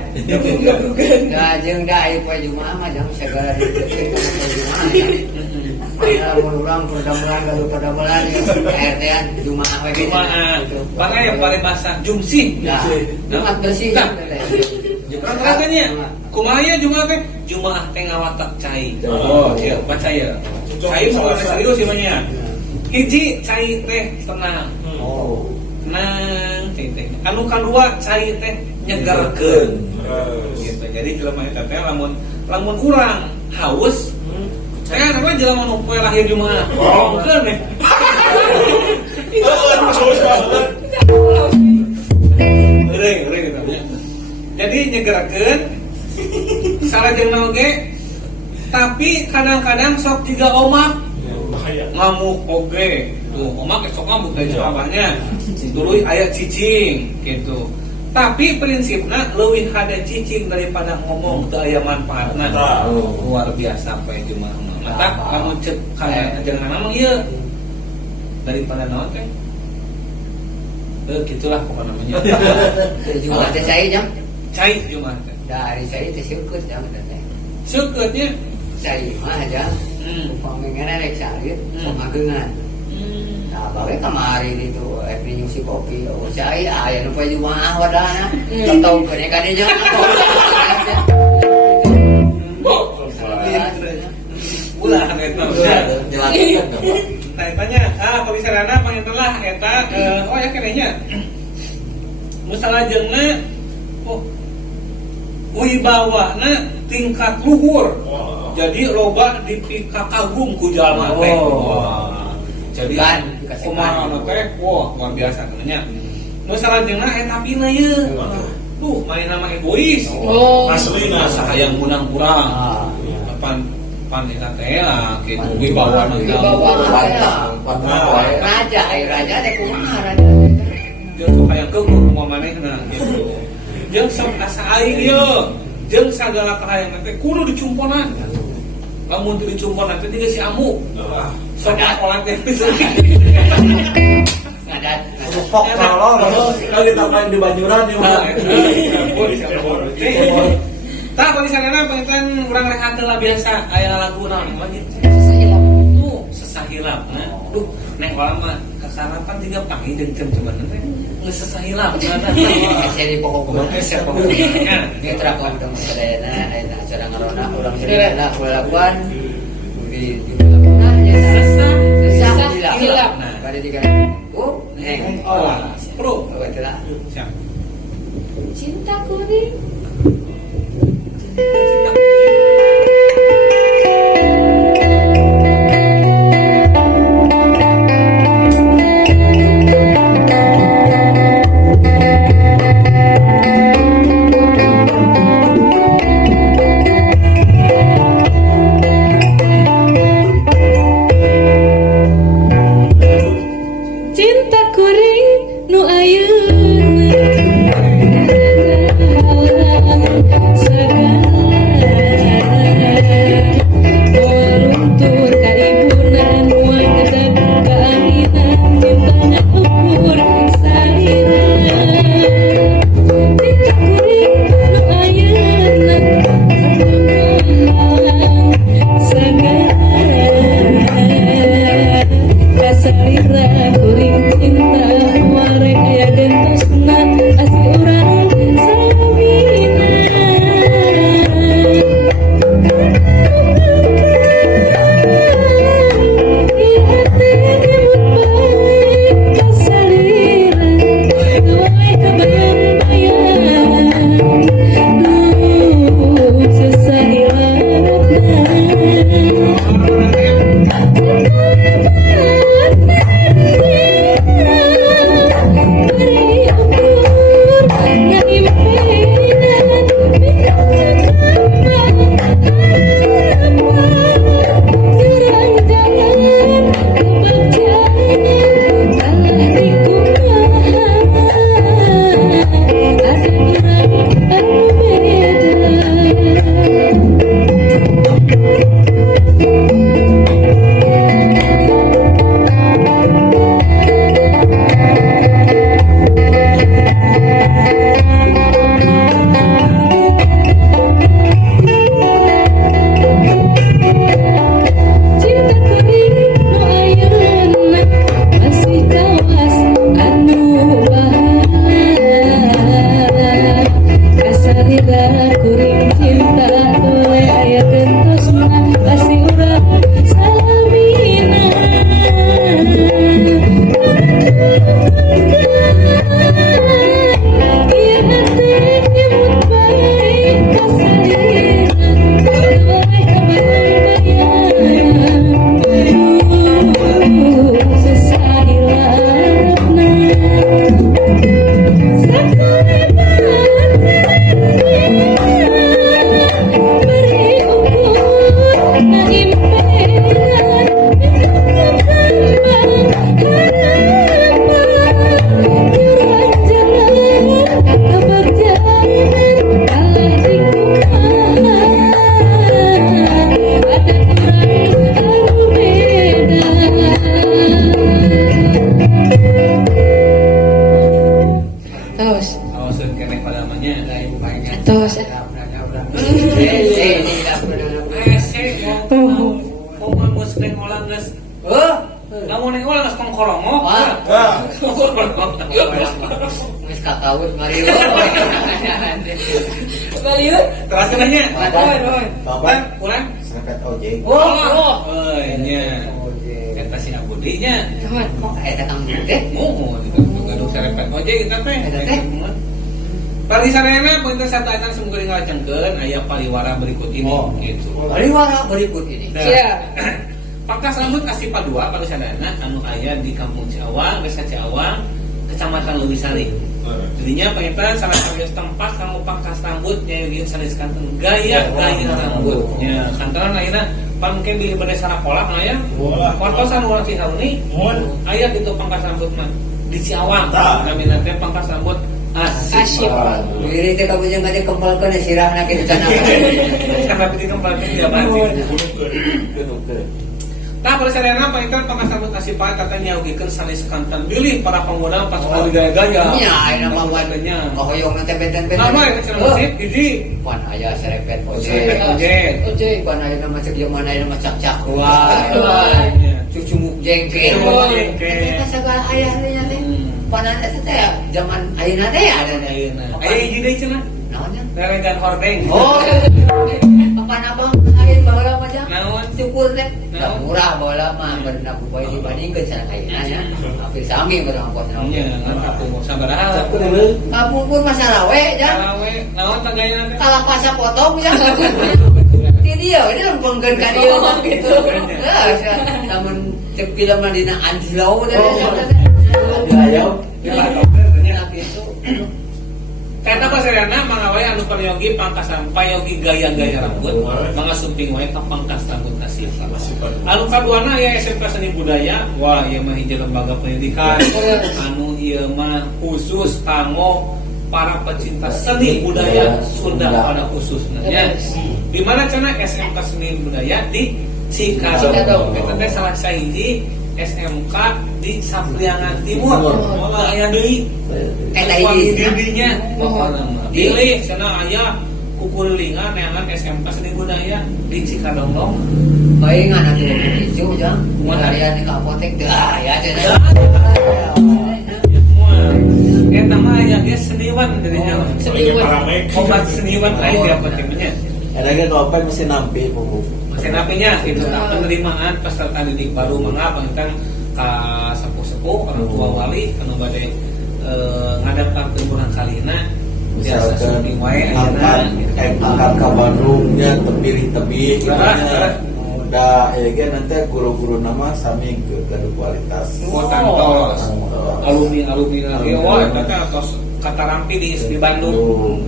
Nah, jeung da aya poe Jumaah mah jeung segala dieukeun kana poe Jumaah. Ya, urang perdamelan gaduh perdamelan RT-an Jumaah we gitu. Jumaah. Bangga yang paling basah Jumsih. Nah, Jumat bersih. Rata-ratanya kumaha ya Jumaah teh? Jumaah teh ngawatak cai. Oh, iya, baca ya. Cai mah serius ieu nya. Hiji cai teh tenang. Tenang cai teh. Anu kadua cai teh nyegerkeun. Gitu. Jadi jelema eta teh lamun urang haus apa jelema nu poe lahir Jumaah. Ngomongkeun nih. Eureung gitu. Jadi nyegerkeun salajengna oge tapi kadang-kadang sok jiga omak ngamuk oge. Tuh omak sok ngamuk teh abahnya. Tuluy aya cicing gitu. Tapi prinsipnya leuwih hade cicing daripada ngomong teu aya manfaatna. Luar biasa poe Jumaah. Mata lamun ceuk kana ajengan mah ieu daripada naon teh. Gitulah pokoknya namanya. Jumaah teh cai jam. Cai Jumaah teh. Dari cai teh seukeut jam teh. Seukeutnya Cai mah jam. Upami ngana rek sarit sok ageungan. Nah, bae kamari itu epni nyusi kopi. Oh, cai aya nu poe Jumaah wadana. Tahu kene kade jeung. ulah eta. Jelaskan apa? Nah, tanya, pemisalana pangintenlah eta oh ya kenanya. Musalajeungna wibawana tingkat luhur. Jadi loba dipikakagum ku jalma teh. Jadi kumaha teh wah luar biasa namanya. Musalajeungna eta pina ieu. Duh, main nama egois. Aslina Sakayang munang kurang. Pan eta teh lah kitu wibawana raja teh kumaha raja. Jeung hayang keung kumaha manehna gitu. Jeung sok asa aing ieu. Jeung sagala kahayang teh kudu dicumponan. Lamun teu dicumponan teh geus si amu. Sok sekolah teh bisa. Ngadat. Rupok kalau ditambahin di bajuran di rumah. Tak kalau misalnya pengen kurang rehat lah biasa aya lagu naon lagi sesahilap nah duh neng lama kesarapan juga pagi jeung jam-jaman teh geus sesahilap Seri pokok-pokok dia terakon dong sadayana aya acara ngarona urang sadayana kulakuan di sesahilap nah bade diga neng pro betul siap Cintaku nih. Cintaku ring nu ayeuna waluntur kaibunan wajah keahinan cinta ukur saina cintaku ring nu ayeuna sagana kasalira kuring Tos. Mau muslim olah geus. Lamun ning olah geus kongkorongo. Wis kataut mari. Baliut. Terus nanya. Bapak Urang. serempet ojek. Nya. Eta si Abudinya. Eta kang teh. Gaduh serempet ojek kita teh. Parisareana poin satu acan semoga ngalajenkeun aya pariwara berikut ini gitu. Pariwara berikut ini. Sia. Pangkas rambut Asipa 2 parisareana anu aya di Kampung Ciawang, Desa Ciawang, Kecamatan Lewisari. Jadinya pengintan salah satu tempat kanggo pangkas rambut nya ieu saneskankeun gaya rambutnya. Kantoran ayeuna pangke bilih bade sarakola aya. Wartosan urang Ciharuni. Aya kitu pangkas rambut mah di Ciawang. Kami nanti pangkas rambut Asipa. Diri teh kamu jeung ngade kempelkeun sirahna kitu cenah. Karena bikin kembali dia mati. Nah, parisareana pengintan pangkas rambut Asipa katanya nyaukeun sanes kantan bilih para pengguna pas kali gaya-gaya. Nya aya nama wadenya. Kohoyong nanti benten-benten. Nama yang kecil masjid hiji. Pan aya serempet Serempet ojek. ojek. Pan aya nama cek jeung mana aya nama cak-cak keluar. Cucumuk jengkel. Eta sagala aya nya teh. Pan aya teh zaman ayeuna teh ada teh. Aya hiji deui cenah. Naonnya? Reregan hordeng. Apaan abang lain baheula mah jang? Naon? Syukur teh. Da Naon? murah baheula mah beunna ku poe dibandingkeun cenah ayeuna nya. Hampir sami beurang ongkos naon. Nya ngan aku sabaraha. Kampung pun masalah we jang. Salawe naon tagayna teh? Kalapasa potong jang. Ti dieu ini lempengkeun ka dieu mah gitu. Namun cek film dina anjilau teh. Ayo. Karena parisareana mangawe anu payogi pangkasan payogi gaya-gaya rambut mangga sumping wae ka pangkas rambut Asipa. Anu kaduana aya SMK Seni Budaya, wah ieu mah hiji lembaga pendidikan anu ieu mah khusus kanggo para pecinta seni budaya Sunda pada khususnya. Di mana cenah SMK Seni Budaya di Cikadong. Eta teh salah sahiji SMK di Sapriangan Timur. Mola aya deui. Eta Kuali hiji. didinya. Pilih cenah aya kukulingan neangan SMK Seni Budaya di Cikadong. Baingan atuh hijau jang. Mularian ka apotek teh aya cenah. Eta mah aya ge seniwan dirinya. Seniwan. Obat seniwan lain di apoteknya. Ada kan apa mesti nampi pupuk. Mesin apinya itu penerimaan peserta didik baru mangga pengintan ka sepuh-sepuh orang tua wali anu bade ngadapkan timbunan kalina biasa syuting wae ayeuna angkat ke Bandungnya tebih-tebih gimana da ya nanti guru-guru nama sami ke kualitas tantos alumni lagi wah eta teh atos katarampi di Bandung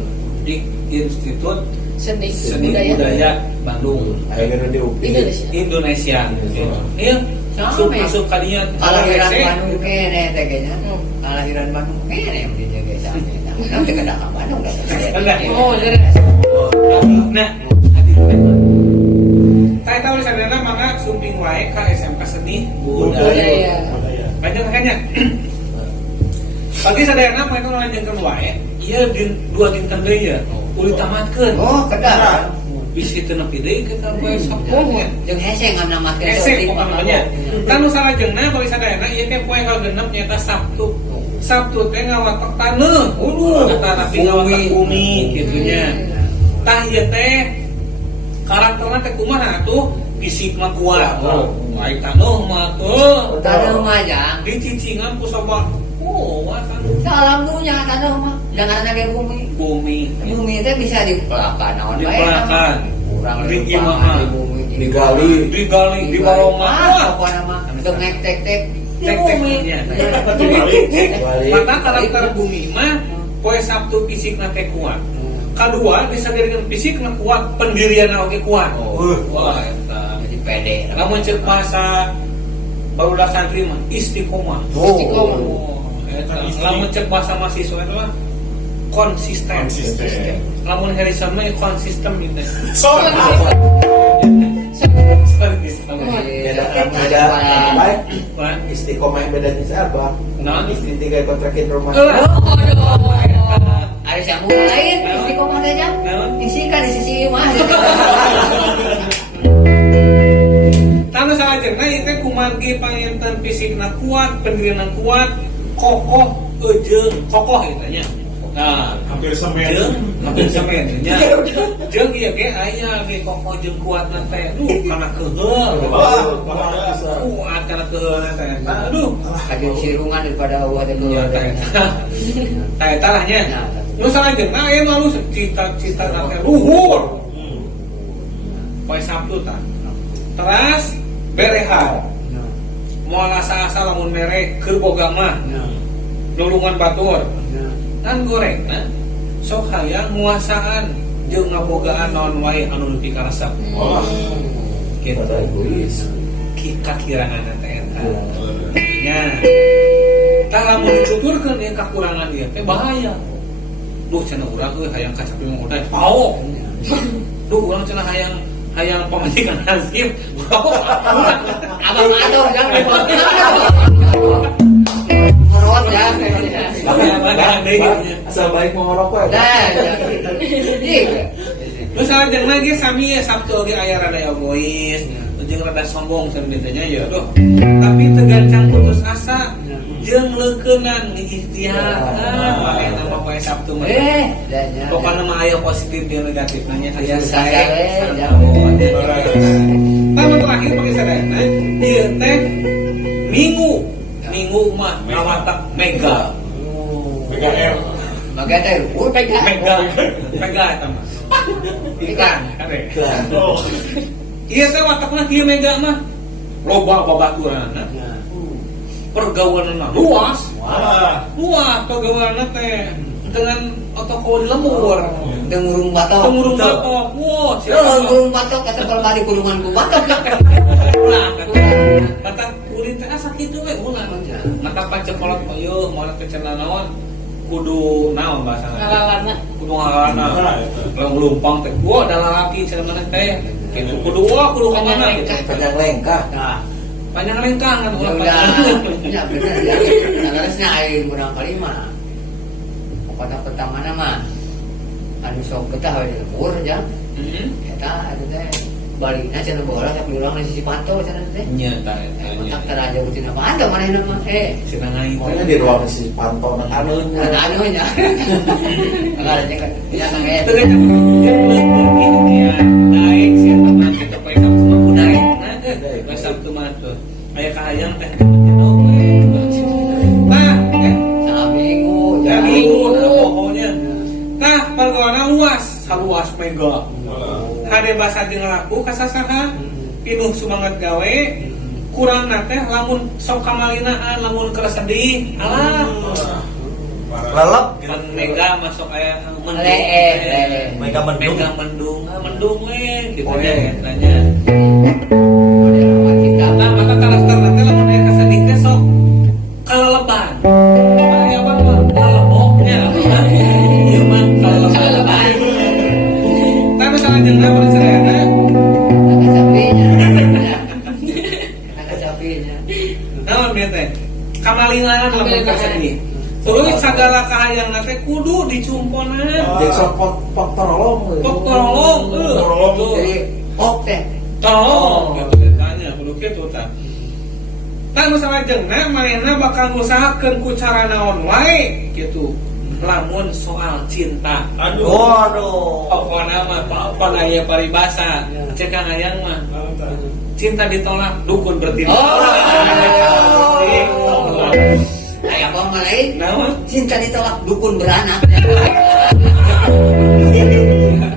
di Institut Seni Budaya Bandung akhirnya di UPI Indonesia. Iya, masuk kadinya Kalahiran Bandung kene teh kayaknya. Kalahiran Bandung kene yang dijaga sampe. Nanti kada ka Bandung dah. Oh, beres. Nah, saya tahu di sana maka sumping wae ka SMK Seni Budaya. Banyak. Pagi sadayana mereka ngalajenkeun wae, ieu dua dinten deui ya. Uli tamatkeun. Oh, kada. Bisi teu nepi deui kita poe Sabtu nya. Jeung hese ngamnamatkeun Esek pokoknya. Kan nu salajengna bari sadayana ieu teh poe kagenep nyaeta Sabtu. Sabtu teh ngawatek taneuh. Kata Nabi ngawatek bumi kitu nya. Tah ieu teh karakterna teh kumaha atuh? Fisik mah kuat. Lain taneuh mah tuh. Taneuh mah jang. Dicicingan ku sabab wah kan Salam dunya taneuh mah. Jangan ada bumi. bumi. Bumi teh bisa dipelakan naon bae. Dipelakan. Urang Digimaha. di bumi. digali Digali, dibaroma. Pokona mah teu tek-tek. Di Tek-tek bumi. nya. digali Maka karakter bumi mah poe Sabtu fisikna teh kuat. Kedua bisa dengan fisikna kuat, pendirianna oge kuat. Wah eta. Jadi pede. Lamun ceuk bahasa barudak santri mah istiqomah. Istiqomah. Eta lamun ceuk bahasa mahasiswa itu mah konsisten. Lamun Harrison mah konsisten gitu. beda apa Wah, istiqomah yang bedanya siapa naon istri tiga kontrakin rumah Ada yang lain, kok ada jam. Naon? Isikan di sisi mah. Tanu salajengna ieu teh kumargi panginten fisikna kuat, pendirian kuat, kokoh, kokoh eta nya. Nah, Hampir semen. hampir sampean nya. Jeung ieu ge aya ge kokoh jeung kuatna teh. Duh, kana keheul. Kuat kana keheul teh. Aduh, Kajun sirungan daripada Allah teh ya teh. Tah eta lah nya. Nu salajengna aya malu cita-cita teh luhur. Poe Sabtu tah. Teras berehan. Moal asa-asa lamun mere keur boga mah. Nulungan batur. Kan goreng, nah, sok hayang nguasaan jeung ngabogaan naon wae anu leuwih karasep. Gitu. Kakirangan teh eta. Nya. Tah lamun dicuturkeun ieu kakurangan ieu teh bahaya. Duh cenah urang euy hayang kacapi mah udah pao. Duh urang cenah hayang pamajikan nasib. Abang aduh jangan merot ya. Asal baik mau ngerokok ya. Dah. Terus salajeng lagi sami ya Sabtu oge aya rada egois, jeung rada sombong sebenarnya ya. Duh. Tapi teu gancang putus asa jeung leukeunan ikhtiar. Makanya nama poe Sabtu mah. Danya. Pokoknya mah aya positif jeung negatifnya aya Sae, sae. jangan. Tamu terakhir pakai sadayana, ieu teh Minggu mah ngawatak mega. PKR. Maka teh pegang. Mega eta mah. Ikan, kade. Oh. Iya teh watakna kieu mega mah. Loba babaturanna. Pergaulanna luas. Luas pergaulanna teh dengan otokol lembur. Ngurung batok. Pengurung batok. Wah, Ngurung batok kata kalau balik kurunganku batok. ulang. Mata kulit teh asa kitu we ulang. Mata pancekolot peueuh moal kecenah naon kudu naon bahasana. Ngalalana. Kudu ngalalana. Lamun lumpang teh gua ada lalaki cenah mana teh. Kitu kudu ka mana gitu. Panjang lengkah. Nah, Panjang lengkang kan ya ulah. udah. Ya benar ya. Harusnya air kurang kali mah. Pokoknya pertama mah anu sok betah we lembur aja. Eta anu teh balikna cenah bola tapi ulang di sisi pantau cenah teh. Nya ta eta nya. Otak teraja rutin apa ada manehna mah Cenah ngai Pokoknya di ruang si pantau nang anu. anu nya. Enggak ada kan. Ya nang Teu teh leukeun ya naik sia tenan kita poe Sabtu mah kudaek. Nah, poe Sabtu mah tuh. Aya kahayang teh jedog we. Nah, Minggu, ya minggu pokoknya. Nah, pergaulanna luas, saluas mega. Hade basa jeung laku kasasaha, pinuh sumangat gawe, kurang teh lamun sok kamalinaan, lamun keur sedih, alah. Lelep. Men mega masuk aya Mega mendung. mendung we gitu Oh, nya iya. nanya. kita Nah, mata karakter teh lamun aya kasedih teh sok kaleleban. Aya mah kaleboknya. Ieu mah kaleleban. Tapi salajengna mun sadayana kecapinya. naon dia teh? Kamalingan lamun keur sedih. Tuluy sagala kahayangna teh kudu dicumponan. Jadi sok pok torolong. Pok tolong, Jadi teh tolong gitu tanya kudu kitu tah. Tah nu salajengna manehna bakal ngusahakeun ku cara naon wae gitu. Lamun soal cinta. Waduh. Pokona mah pokona aya paribasa. Cek Kang Ayang mah cinta ditolak dukun bertindak. Kayak apa lain? Naon? Cinta ditolak dukun beranak.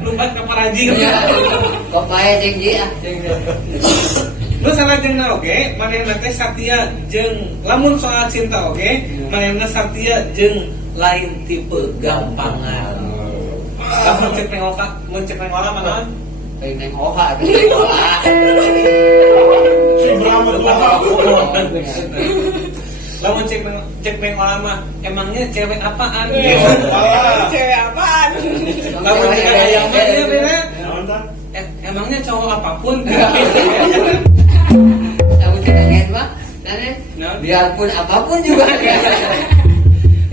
Lumpat ka parajing. Kok bae jeung dia. Lu salajengna oge, manehna teh satia jeung lamun soal cinta oge, manehna satia jeung lain tipe gampangan. Lamun cek nengoka, mun cek nengola manaon? Kayak neng oha. Lamun cek nengola mah emangnya cewek apaan? Cewek apaan? Lamun cek ayam mah dia beda. Emangnya cowok apapun? Kamu kita lihat mah, biarpun apapun juga.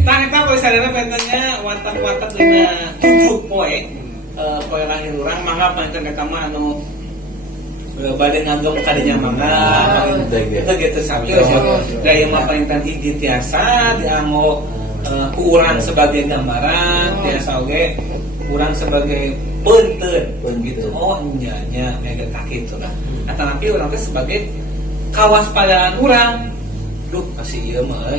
Tah eta poe sadana pentennya watak-watak dina 7 poe poe lahir urang mangga panten eta mah anu bade ngagem kadinya mangga eta gitu sambil daya mah panten hiji tiasa dianggo ku urang sebagai gambaran tiasa oge urang sebagai penteun gitu. Oh nya mega kaki itu lah. Tapi urang teh sebagai kawaspadaan urang. Duh kasih ieu mah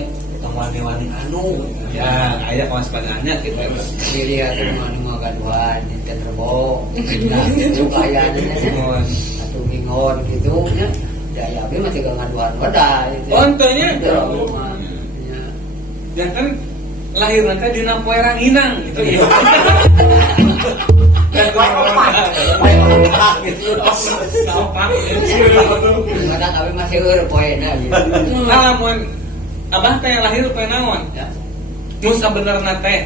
wani-wani anu ya aya kawaspadaannya gitu. Dilihat anu gaduhan dinten Rebo. Itu kayaknya atuh ngingon gitu nya. Daya abi mah teh ngaduhan wadah itu. Ontenya jangan lahir nanti dina poe ranginang gitu ya. Kadang abi masih eur poena gitu. Lamun abah teh lahir poe naon? Nu sabenerna teh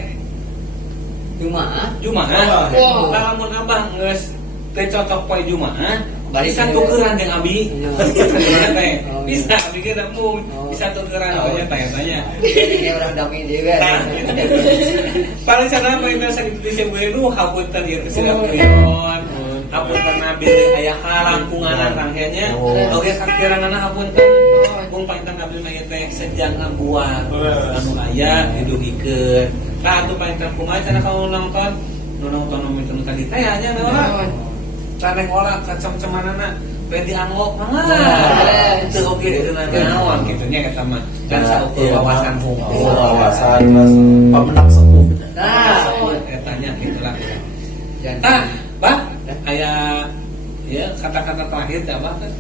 Jumaah. Jumaah. Wow. Lamun abah geus teh cocok poe Jumaah, Balik bisa ke- tukeran jeung abi. Sebenarnya teh Oh, iya. bisa abi ge mung bisa tukeran aja tanya. Jadi orang dami juga. Nah, paling sana apa yang biasa disebut itu hapunten ieu teh sila prion. Hapunten nabi aya kalangkunganan rangkenya. Oge kakiranana hapunten. Pun painten nabi mah ieu teh sejang ngabuat. Anu aya didugikeun. Tah atuh painten kumaha cenah kamu nonton? Nu nonton nu tadi teh anya naon? Caneng ora kacem-cemanana pengen dianggok mangga. Itu oge itu naon kitunya kata mah. Dan saukur wawasan hukum. Wawasan pemenak sepuh. Nah, Tanya gitulah. jangan. Bah, aya ya kata-kata terakhir teh Abah teh.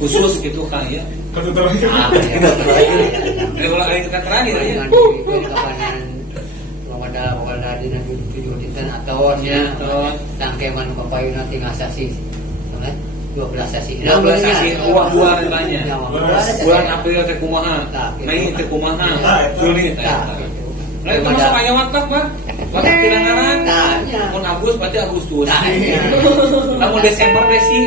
Khusus gitu kan ya. Kata terakhir. Kalau ada kata terakhir ya. Dengan diberikan kapanan wada dina 7 dinten atonnya tangkeman papayuna tinggal sasi 12 sasi 12 sasi dua bulannya. Bulan April April teh kumaha? Mei teh kumaha? Juni teh. Nah, itu masuk aya waktu Pak. Waktu kirangaran. Tanya. Mun Agustus berarti Agustus. Tanya. Lamun Desember deh sih.